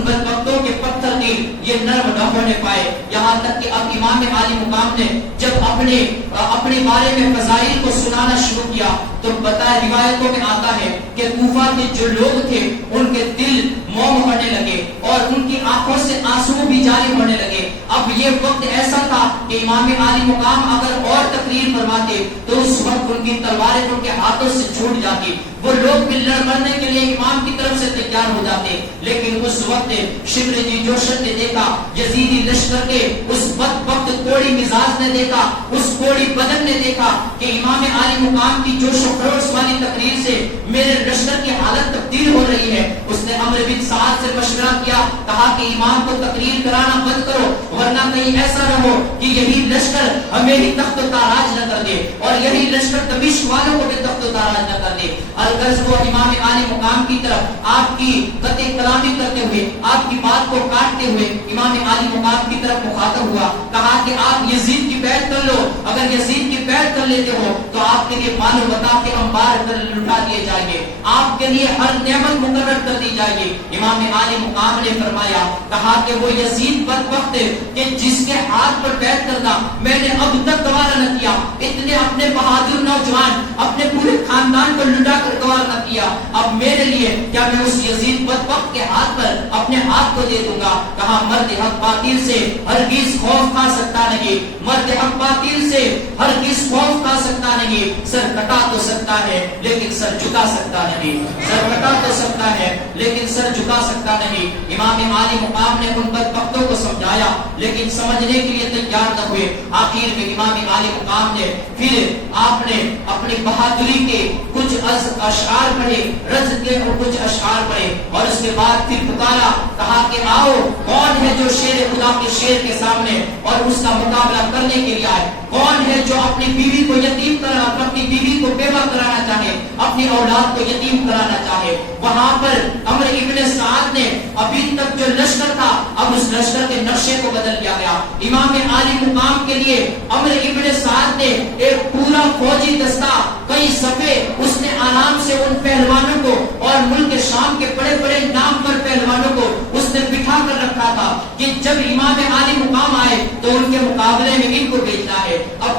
بدبختوں کے پتھر کی یہ نرم نہ ہونے پائے. یہاں تک کہ اب امام عالی مقام نے جب اپنے بارے میں فضائل کو سنانا شروع کیا تو بتایا, روایتوں میں آتا ہے کہ کوفہ کے جو لوگ تھے ان کے دل موم ہونے لگے اور ان کی آنکھوں سے آنسو بھی جاری ہونے لگے. اب یہ وقت ایسا تھا کہ امام عالی مقام اگر اور تقریر فرماتے تو اس وقت ان کی تلواریں ان کے ہاتھوں سے چھوٹ جاتی, وہ لوگ بھی لڑنے کے لیے امام کی طرف سے تیار ہو جاتے. لیکن اس وقت شمر جی جوشن نے دیکھا, یزیدی لشکر کے اس بدبخت کوڑی مزاج نے دیکھا, اس کوڑی بدن نے دیکھا کہ امام عالی مقام کی جوش و خروش والی تقریر سے میرے لشکر کی حالت تبدیل ہو رہی ہے. اس نے عمرو بن سعد سے مشورہ کیا, کہا کہ امام کو تقریر کرانا بند کرو, ورنہ کہیں ایسا نہ ہو کہ یہی لشکر ہمیں ہی تخت و تاراج نہ کر دے اور یہی لشکر دمشق والوں کو بھی تخت و تاراج نہ کر دے. الغرض وہ امام عالی مقام کی طرف آپ کی قطع کلامی کرتے ہوئے, آپ کی بات کو کاٹتے ہوئے امام عالی مقام کی طرف مخاطب ہوا. کہا کہ آپ یزید کی بیعت کر لو, اگر یزید کی بیعت کر لیتے ہو تو آپ کے لیے مال و متاع کے انبار لٹا دیے جائیں گے, آپ کے لیے ہر نعمت مقرر کر دی جائے گی. امام عالی مقام نے فرمایا, کہا کہ وہ یزید بدبخت کہ جس کے ہاتھ پر بیعت کرنا میں نے اب تک گوارا نہ کیا, اتنے اپنے بہادر نوجوان اپنے پورے خاندان کو لٹا کر گوارا نہ کیا, اب میرے لیے کیا میں اس یزید بدبخت کے ہاتھ پر اپنے ہاتھ کو دے دوں گا. کہا مرد حق باطل سے ہرگز خوف کھا سکتا نہیں, مرد حق باطل سے ہرگز خوف کھا سکتا نہیں. سر کٹا تو سکتا ہے لیکن سر جھکا سکتا نہیں, سر کٹا تو سکتا ہے لیکن سر جھکا سکتا نہیں. امام عالی مقام نے ان بدبختوں کو سمجھایا لیکن سمجھنے کے لیے تیار نہ ہوئے. آخر میں امام عالی مقام نے پھر آپ نے اپنی بہادری کے کچھ اشعار پڑھے, رز کے اور کچھ اشعار پڑھے, اور اس کے بعد پھر پکارا, کہا کہ آؤ کون ہے جو شیر خدا کے شیر کے سامنے اور اس کا مقابلہ کرنے کے لیے آئے, کون ہے جو اپنی بیوی کو یتیم کرانا, اپنی بیوی کو بیوہ کرانا چاہے, اپنی اولاد کو یتیم کرانا چاہے. وہاں پر عمرو ابن سعد نے ابھی تک جو لشکر تھا اب اس لشکر کے نقشے کو بدل دیا گیا. امام عالی مقام کے لیے عمرو ابن سعد نے ایک پورا فوجی دستہ, کئی صفے, اس نے آرام سے ان پہلوانوں کو اور ملک شام کے بڑے بڑے نام پر پہلوانوں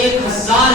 1000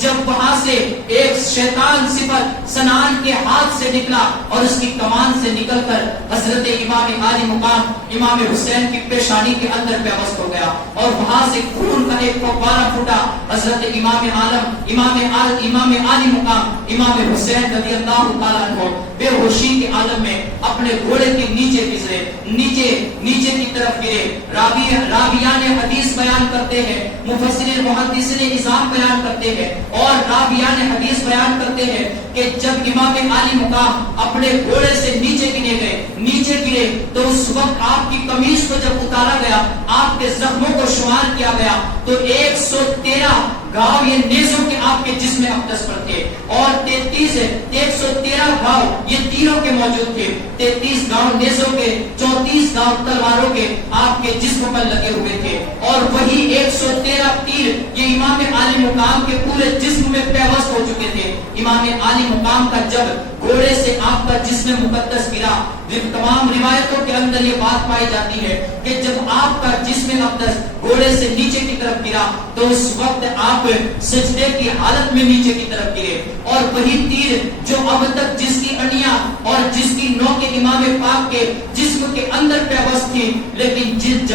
جب وہاں سے ایک شیطان صفت سنان کے ہاتھ سے نکلا اور اس کی کمان سے نکل کر حضرت امام عالی مقام امام حسین کی پیشانی کے اندر پیوست ہو گیا اور وہاں سے خون کا ایک فوارہ پھوٹا. حضرت امام عالم امام عالی مقام امام حسین رضی اللہ تعالیٰ عنہ بے ہوشی کے عالم میں اپنے گھوڑے کے نیچے گزرے, نیچے کی طرف گرے. راویان حدیث بیان کرتے ہیں, مفسرین محدثین نظام بیان کرتے ہیں اور راویان حدیث بیان کرتے ہیں کہ جب امام عالی مقام اپنے گھوڑے سے نیچے گرے تو اس وقت آپ کی قمیص کو جب اتارا گیا, آپ کے زخموں کو شمار کیا گیا تو 113 گھاؤ یہ نیزوں کے آپ کے جسم اقدس پر تھے اور 113 گھاؤ یہ تیروں کے موجود تھے. 33 گھاؤ نیزوں کے, 34 گھاؤ تلواروں کے آپ کے جسم پر لگے ہوئے تھے اور وہی 113 تیر یہ امام عالی مقام کے پورے جسم میں پیوست ہو چکے تھے. امام عالی مقام کا جب گھوڑے سے آپ کا جسم مقدس گرا, تمام روایتوں کے اندر یہ بات پائی جاتی ہے کہ جب آپ کا جسم اقدس گھوڑے سے نیچے کی طرف گرا تو اس وقت آپ سجدے کی حالت میں نیچے کی طرف گرے اور وہی تیر جو اب تک جس کی اڑیاں اور جس کی نوک امام پاک کے جسم کے اندر پیوست تھی, لیکن جس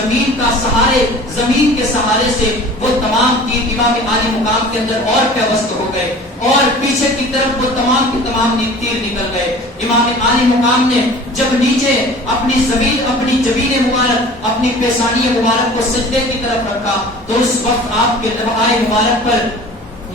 زمین کے سہارے سے وہ تمام تیر امام عالی مقام کے اندر اور پیوست ہو گئے اور پیچھے کی طرف وہ تمام کی تمام تیر نکل گئے. امام عالی مقام نے جب نیچے اپنی جبین مبارک, اپنی پیشانی مبارک کو سجدے کی طرف رکھا تو اس وقت آپ کے لبائے مبارک پر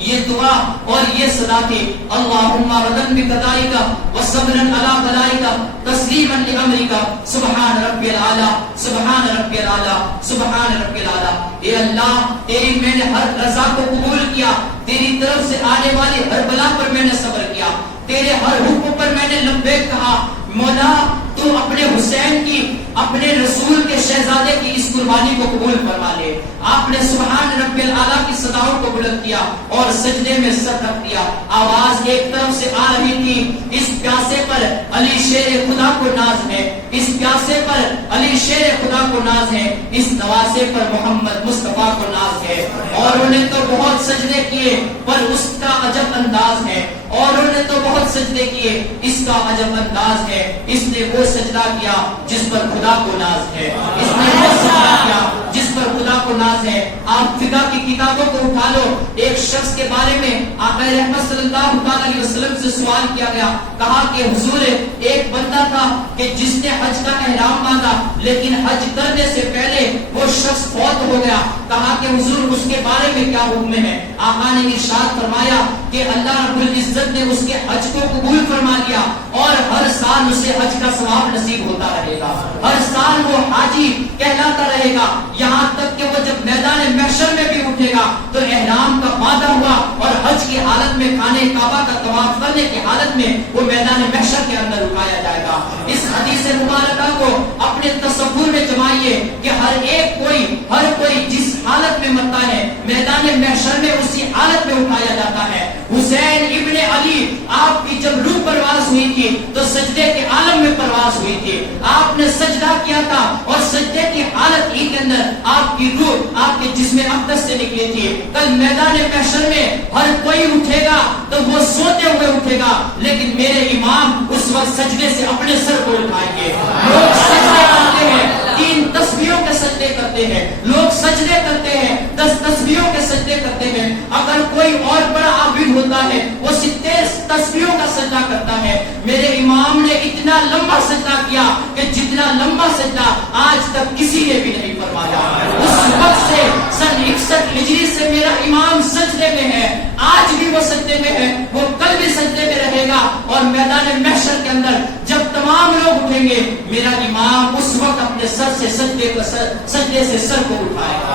یہ دعا اور یہ صدا تھی, اللہم ردن بقضائک وصبرا علی بلائک تسلیما لامرک سبحان ربی الاعلی سبحان ربی الاعلی سبحان ربی الاعلی. اے اللہ, تیری میں نے ہر رضا کو قبول کیا, تیری طرف سے آنے والی ہر بلا پر میں نے صبر کیا, تیرے ہر حکم پر میں نے لبیک کہا. مولا تو اپنے حسین کی, اپنے رسول کے شہزادے کی اس قربانی کو قبول فرما لے. آپ نے سبحان ربی الاعلی کی صداؤں کو بلند کیا اور سجدے میں سر رکھ دیا. آواز ایک طرف سے آ رہی تھی, اس پیاسے پر علی شیر خدا کو ناز ہے, اس پیاسے پر علی شیر خدا کو ناز ہے, اس نواسے پر محمد مصطفیٰ کو ناز ہے. اور انہیں تو بہت سجدے کیے پر اس کا عجب انداز ہے, اور انہیں تو بہت سجدے کیے اس کا عجب انداز ہے. اس نے وہ سجدہ کیا جس پر خدا کو ناز ہے, اس نے وہ سجدہ کیا جس پر خدا کو ناز ہے. آپ فقہ کی کتابوں کو اٹھا لو, ایک شخص کے بارے میں آقا رحمت صلی اللہ علیہ وسلم سے سوال کیا گیا, کہا کہ حضور ایک بندہ تھا کہ جس نے حج کا احرام باندھا لیکن حج کرنے سے پہلے وہ شخص فوت ہو گیا, کہا کہ حضور اس کے بارے میں کیا حکم ہے. آقا نے ارشاد فرمایا کہ اللہ رب العزت نے اس کے حج کو قبول فرما لیا اور ہر سال اسے حج کا ثواب نصیب ہوتا رہے گا, ہر سال وہ حاجی کہلاتا رہے گا, یہاں تک کہ وہ جب میدان محشر میں بھی اٹھے گا تو احرام کا وعدہ ہوا اور حج کی حالت میں خانہ کعبہ کا طواف کرنے کی حالت میں وہ میدان محشر کے اندر اٹھایا جائے گا. اس حدیث مبارکہ کو اپنے تصور میں جمائیے کہ ہر کوئی جس حالت میں مرتا ہے میدان محشر میں اسی حالت میں اٹھایا جاتا ہے. حسین ابن علی, آپ کی جب روح پرواز ہوئی تھی تو سجدے کے عالم میں پرواز ہوئی تھی, آپ نے سجدہ کیا تھا اور سجدے کی حالت ہی کے اندر آپ کی روح آپ کے جسم اقدس سے نکلی تھی. کل میدان محشر میں ہر کوئی اٹھے گا تو وہ سوتے ہوئے اٹھے گا, لیکن میرے امام اس وقت سجدے سے اپنے سر کو اٹھائیں گے. لوگ سجدے کرتے ہیں, 3 تسبیحوں کے سجدے کرتے ہیں, لوگ سجدے کرتے ہیں 10 تسبیحوں کے سجدے کرتے ہیں. اگر کوئی اور بڑا عابد ہوتا ہے وہ 30 تسبیحوں کا سجدہ کرتا ہے. میرے امام نے اتنا لمبا سجدہ کیا کہ جتنا لمبا سجدہ آج تک کسی نے بھی نہیں فرمایا. اس وقت سے سن 61 ہجری سے میرا امام سجدے میں ہے, آج بھی وہ سجدے میں ہے, وہ کل بھی سجدے میں رہے گا. اور میدان محشر کے اندر جب تمام لوگ اٹھیں گے میرا امام اس وقت اپنے سر سے سجدے سے سر کو اٹھائے گا.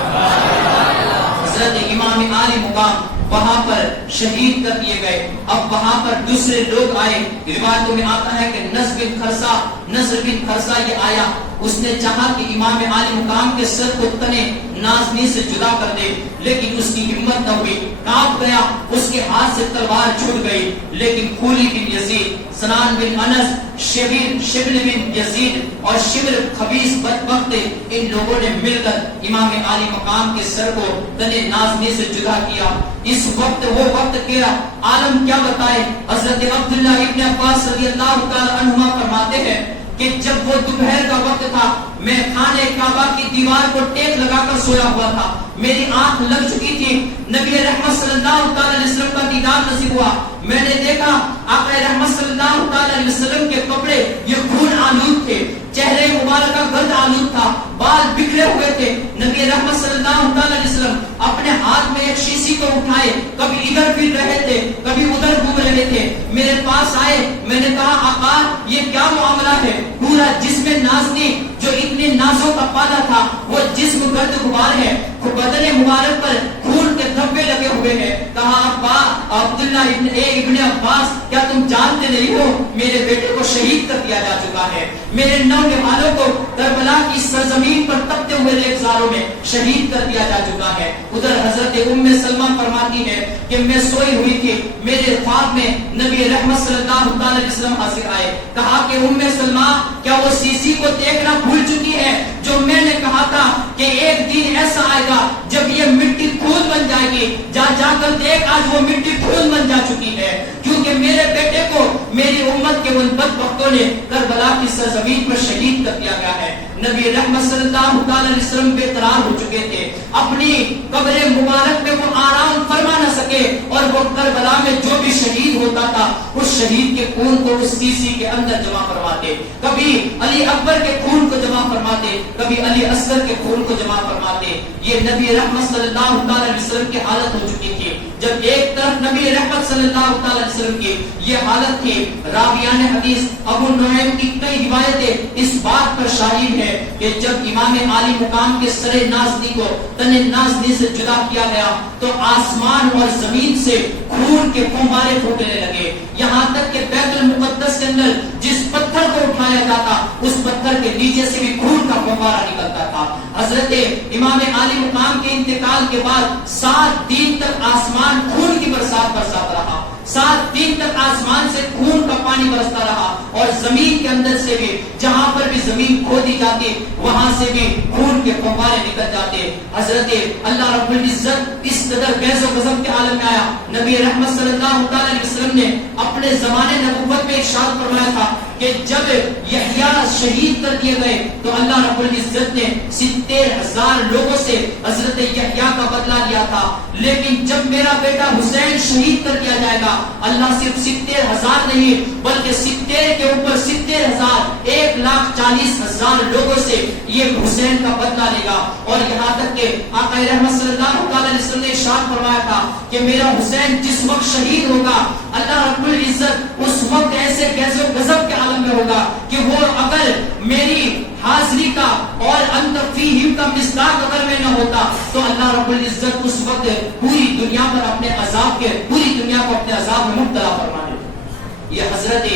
حضرت امام عالی مقام وہاں پر شہید کر دیے گئے. اب وہاں پر دوسرے لوگ آئے. روایتوں میں آتا ہے کہ نصر بن خرسہ یہ آیا, اس نے چاہا کہ امام عالی مقام کے سر کو تنے. نازنی سے جدا کر دے، لیکن اس کی ہمت نہ ہوئی، کانپ گیا، اس کے ہاتھ سے تلوار چھوٹ گئی، لیکن خولی بن یزید، سنان بن انس، شبل بن یزید اور شبر خبیث بدبخت، ان لوگوں نے مل کر امام عالی مقام کے سر کو تنے نازنی سے جدا کیا۔ اس وقت وہ وقت کیا عالم کیا بتائے، حضرت عبداللہ ابن عباس رضی اللہ تعالی عنہما فرماتے ہیں کہ جب وہ دوپہر کا وقت تھا، میں خانہ کعبہ کی دیوار کو ٹیک لگا کر سویا ہوا تھا، میری آنکھ لگ چکی تھی، نبی رحمت صلی اللہ علیہ وسلم کا دیدار نصیب ہوا، میں نے دیکھا آقا رحمت صلی اللہ علیہ وسلم کے کپڑے یہ خون آلود تھے، چہرے مبارکہ گرد آلود تھا، بال بکھرے ہوئے تھے، نبی رحمت صلی اللہ علیہ وسلم اپنے ہاتھ میں ایک شیشی کو اٹھائے، کبھی ادھر پھر رہے تھے، کبھی ادھر گھوم رہے تھے، میرے پاس آئے، میں نے کہا آقا یہ کیا معاملہ ہے؟ پورا جسم نازنی جو اتنے نازوں کا پادا تھا وہ جسم گرد غبار ہے، بدن مبارک پر خون کے دھبے لگے ہوئے ہیں۔ کہا ابا عبداللہ ابن عباس کیا تم جانتے نہیں ہو میرے بیٹے کو شہید کر دیا جا چکا ہے، میرے نونہالوں کو کربلا کی سرزمین پر تپتے ہوئے ریگزاروں میں شہید کر دیا جا چکا ہے۔ ادھر حضرت ام سلمہ فرماتی ہے کہ میں سوئی ہوئی تھی، میرے خواب میں نبی رحمت صلی اللہ علیہ وسلم حاضر آئے، کہا کہ ام سلمہ کیا وہ سیسی کو دیکھنا بھول چکی ہے جو میں نے کہا تھا کہ ایک دن ایسا آئے گا جب یہ مٹی خون بن جائے گی، جا کر دیکھ آج وہ مٹی خون بن جا چکی ہے، کیونکہ میرے بیٹے کو میری امت کے ان بدبختوں نے کربلا کی سرزمین پر شہید کر دیا گیا ہے۔ نبی رحمت صلی اللہ علیہ وسلم بے قرار ہو چکے تھے، اپنی قبر مبارک میں وہ آرام فرما نہ سکے، اور وہ کربلا میں جو بھی شہید ہوتا تھا اس شہید کے خون کو اس سیسی کے اندر جمع کرواتے، کبھی علی اکبر کے خون کو جمع فرماتے، کبھی علی اصغر کے خون کو جمع فرماتے۔ یہ نبی رحمت صلی اللہ علیہ وسلم کی حالت ہو چکی تھی، جب ایک طرف نبی رحمت صلی اللہ علیہ وسلم کی یہ حالت تھی، راویان حدیث ابو نعیم کی کئی روایتیں اس بات پر شاہد ہے کہ جب امام عالی مقام کے سر نازنی کو تن نازنی سے جدا کیا گیا تو آسمان اور زمین سے خون کے فوارے پھوٹنے لگے، یہاں تک کہ بیت المقدس کے اندر جس پتھر کو اٹھایا جاتا اس پتھر کے نیچے سے بھی خون کا فوارہ نکلتا تھا۔ حضرت امام عالی مقام کے انتقال کے بعد 7 دن تک آسمان خون کی برسات برساتا رہا، 7 دن تک آسمان سے خون کا پانی برستا رہا، اور زمین کے اندر سے بھی جہاں پر بھی زمین کھودی جاتی وہاں سے بھی خون کے فوارے نکل جاتے۔ حضرت اللہ رب العزت اس قدر غیظ و غضب کے عالم میں آیا، نبی رحمت صلی اللہ علیہ وسلم نے اپنے زمانے نبوت میں ارشاد فرمایا تھا کہ جب یحییٰ شہید کر دیے گئے تو اللہ رب العزت نے 70,000 لوگوں سے حضرت یحییٰ کا بدلہ لیا تھا، لیکن جب میرا بیٹا حسین شہید کر دیا جائے گا اللہ صرف 70,000 نہیں بلکہ 70 کے اوپر 70,000 1,40,000 لوگوں سے یہ حسین کا بدلہ لے گا، اور یہاں تک کہ آقا رحمت صلی اللہ علیہ وسلم نے ارشاد فرمایا تھا کہ میرا حسین جس وقت شہید ہوگا اللہ رب العزت اس وقت ایسے غیظ و غضب کے عالم میں ہوگا کہ وہ اگر میری حاضری کا اور انت فیہم کا مصداق اگر میں نہ ہوتا تو اللہ رب العزت اس وقت پوری دنیا پر اپنے عذاب کے پوری دنیا کو اپنے عذاب میں مبتلا فرما دے۔ یہ حضرت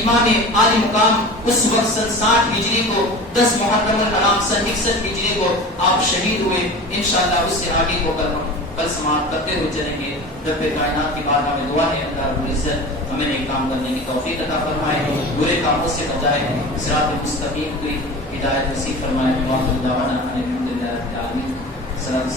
امام عالی مقام اس وقت سن 60 ہجری کو 10 محرم الحرام سن 61 ہجری کو آپ شہید ہوئے۔ انشاءاللہ اس سے آگے کو کل سماعت کرتے ہوئے چلیں گے۔ رب کائنات کی بارگاہ میں دعا ہے اللہ رب العزت ہمیں نیک کام کرنے کی توفیق عطا فرمائے، برے کاموں سے بچائے، صراط مستقیم کی ہدایت نصیب فرمائے۔ واخر دعوانا ان الحمد للہ رب العالمین۔ السلام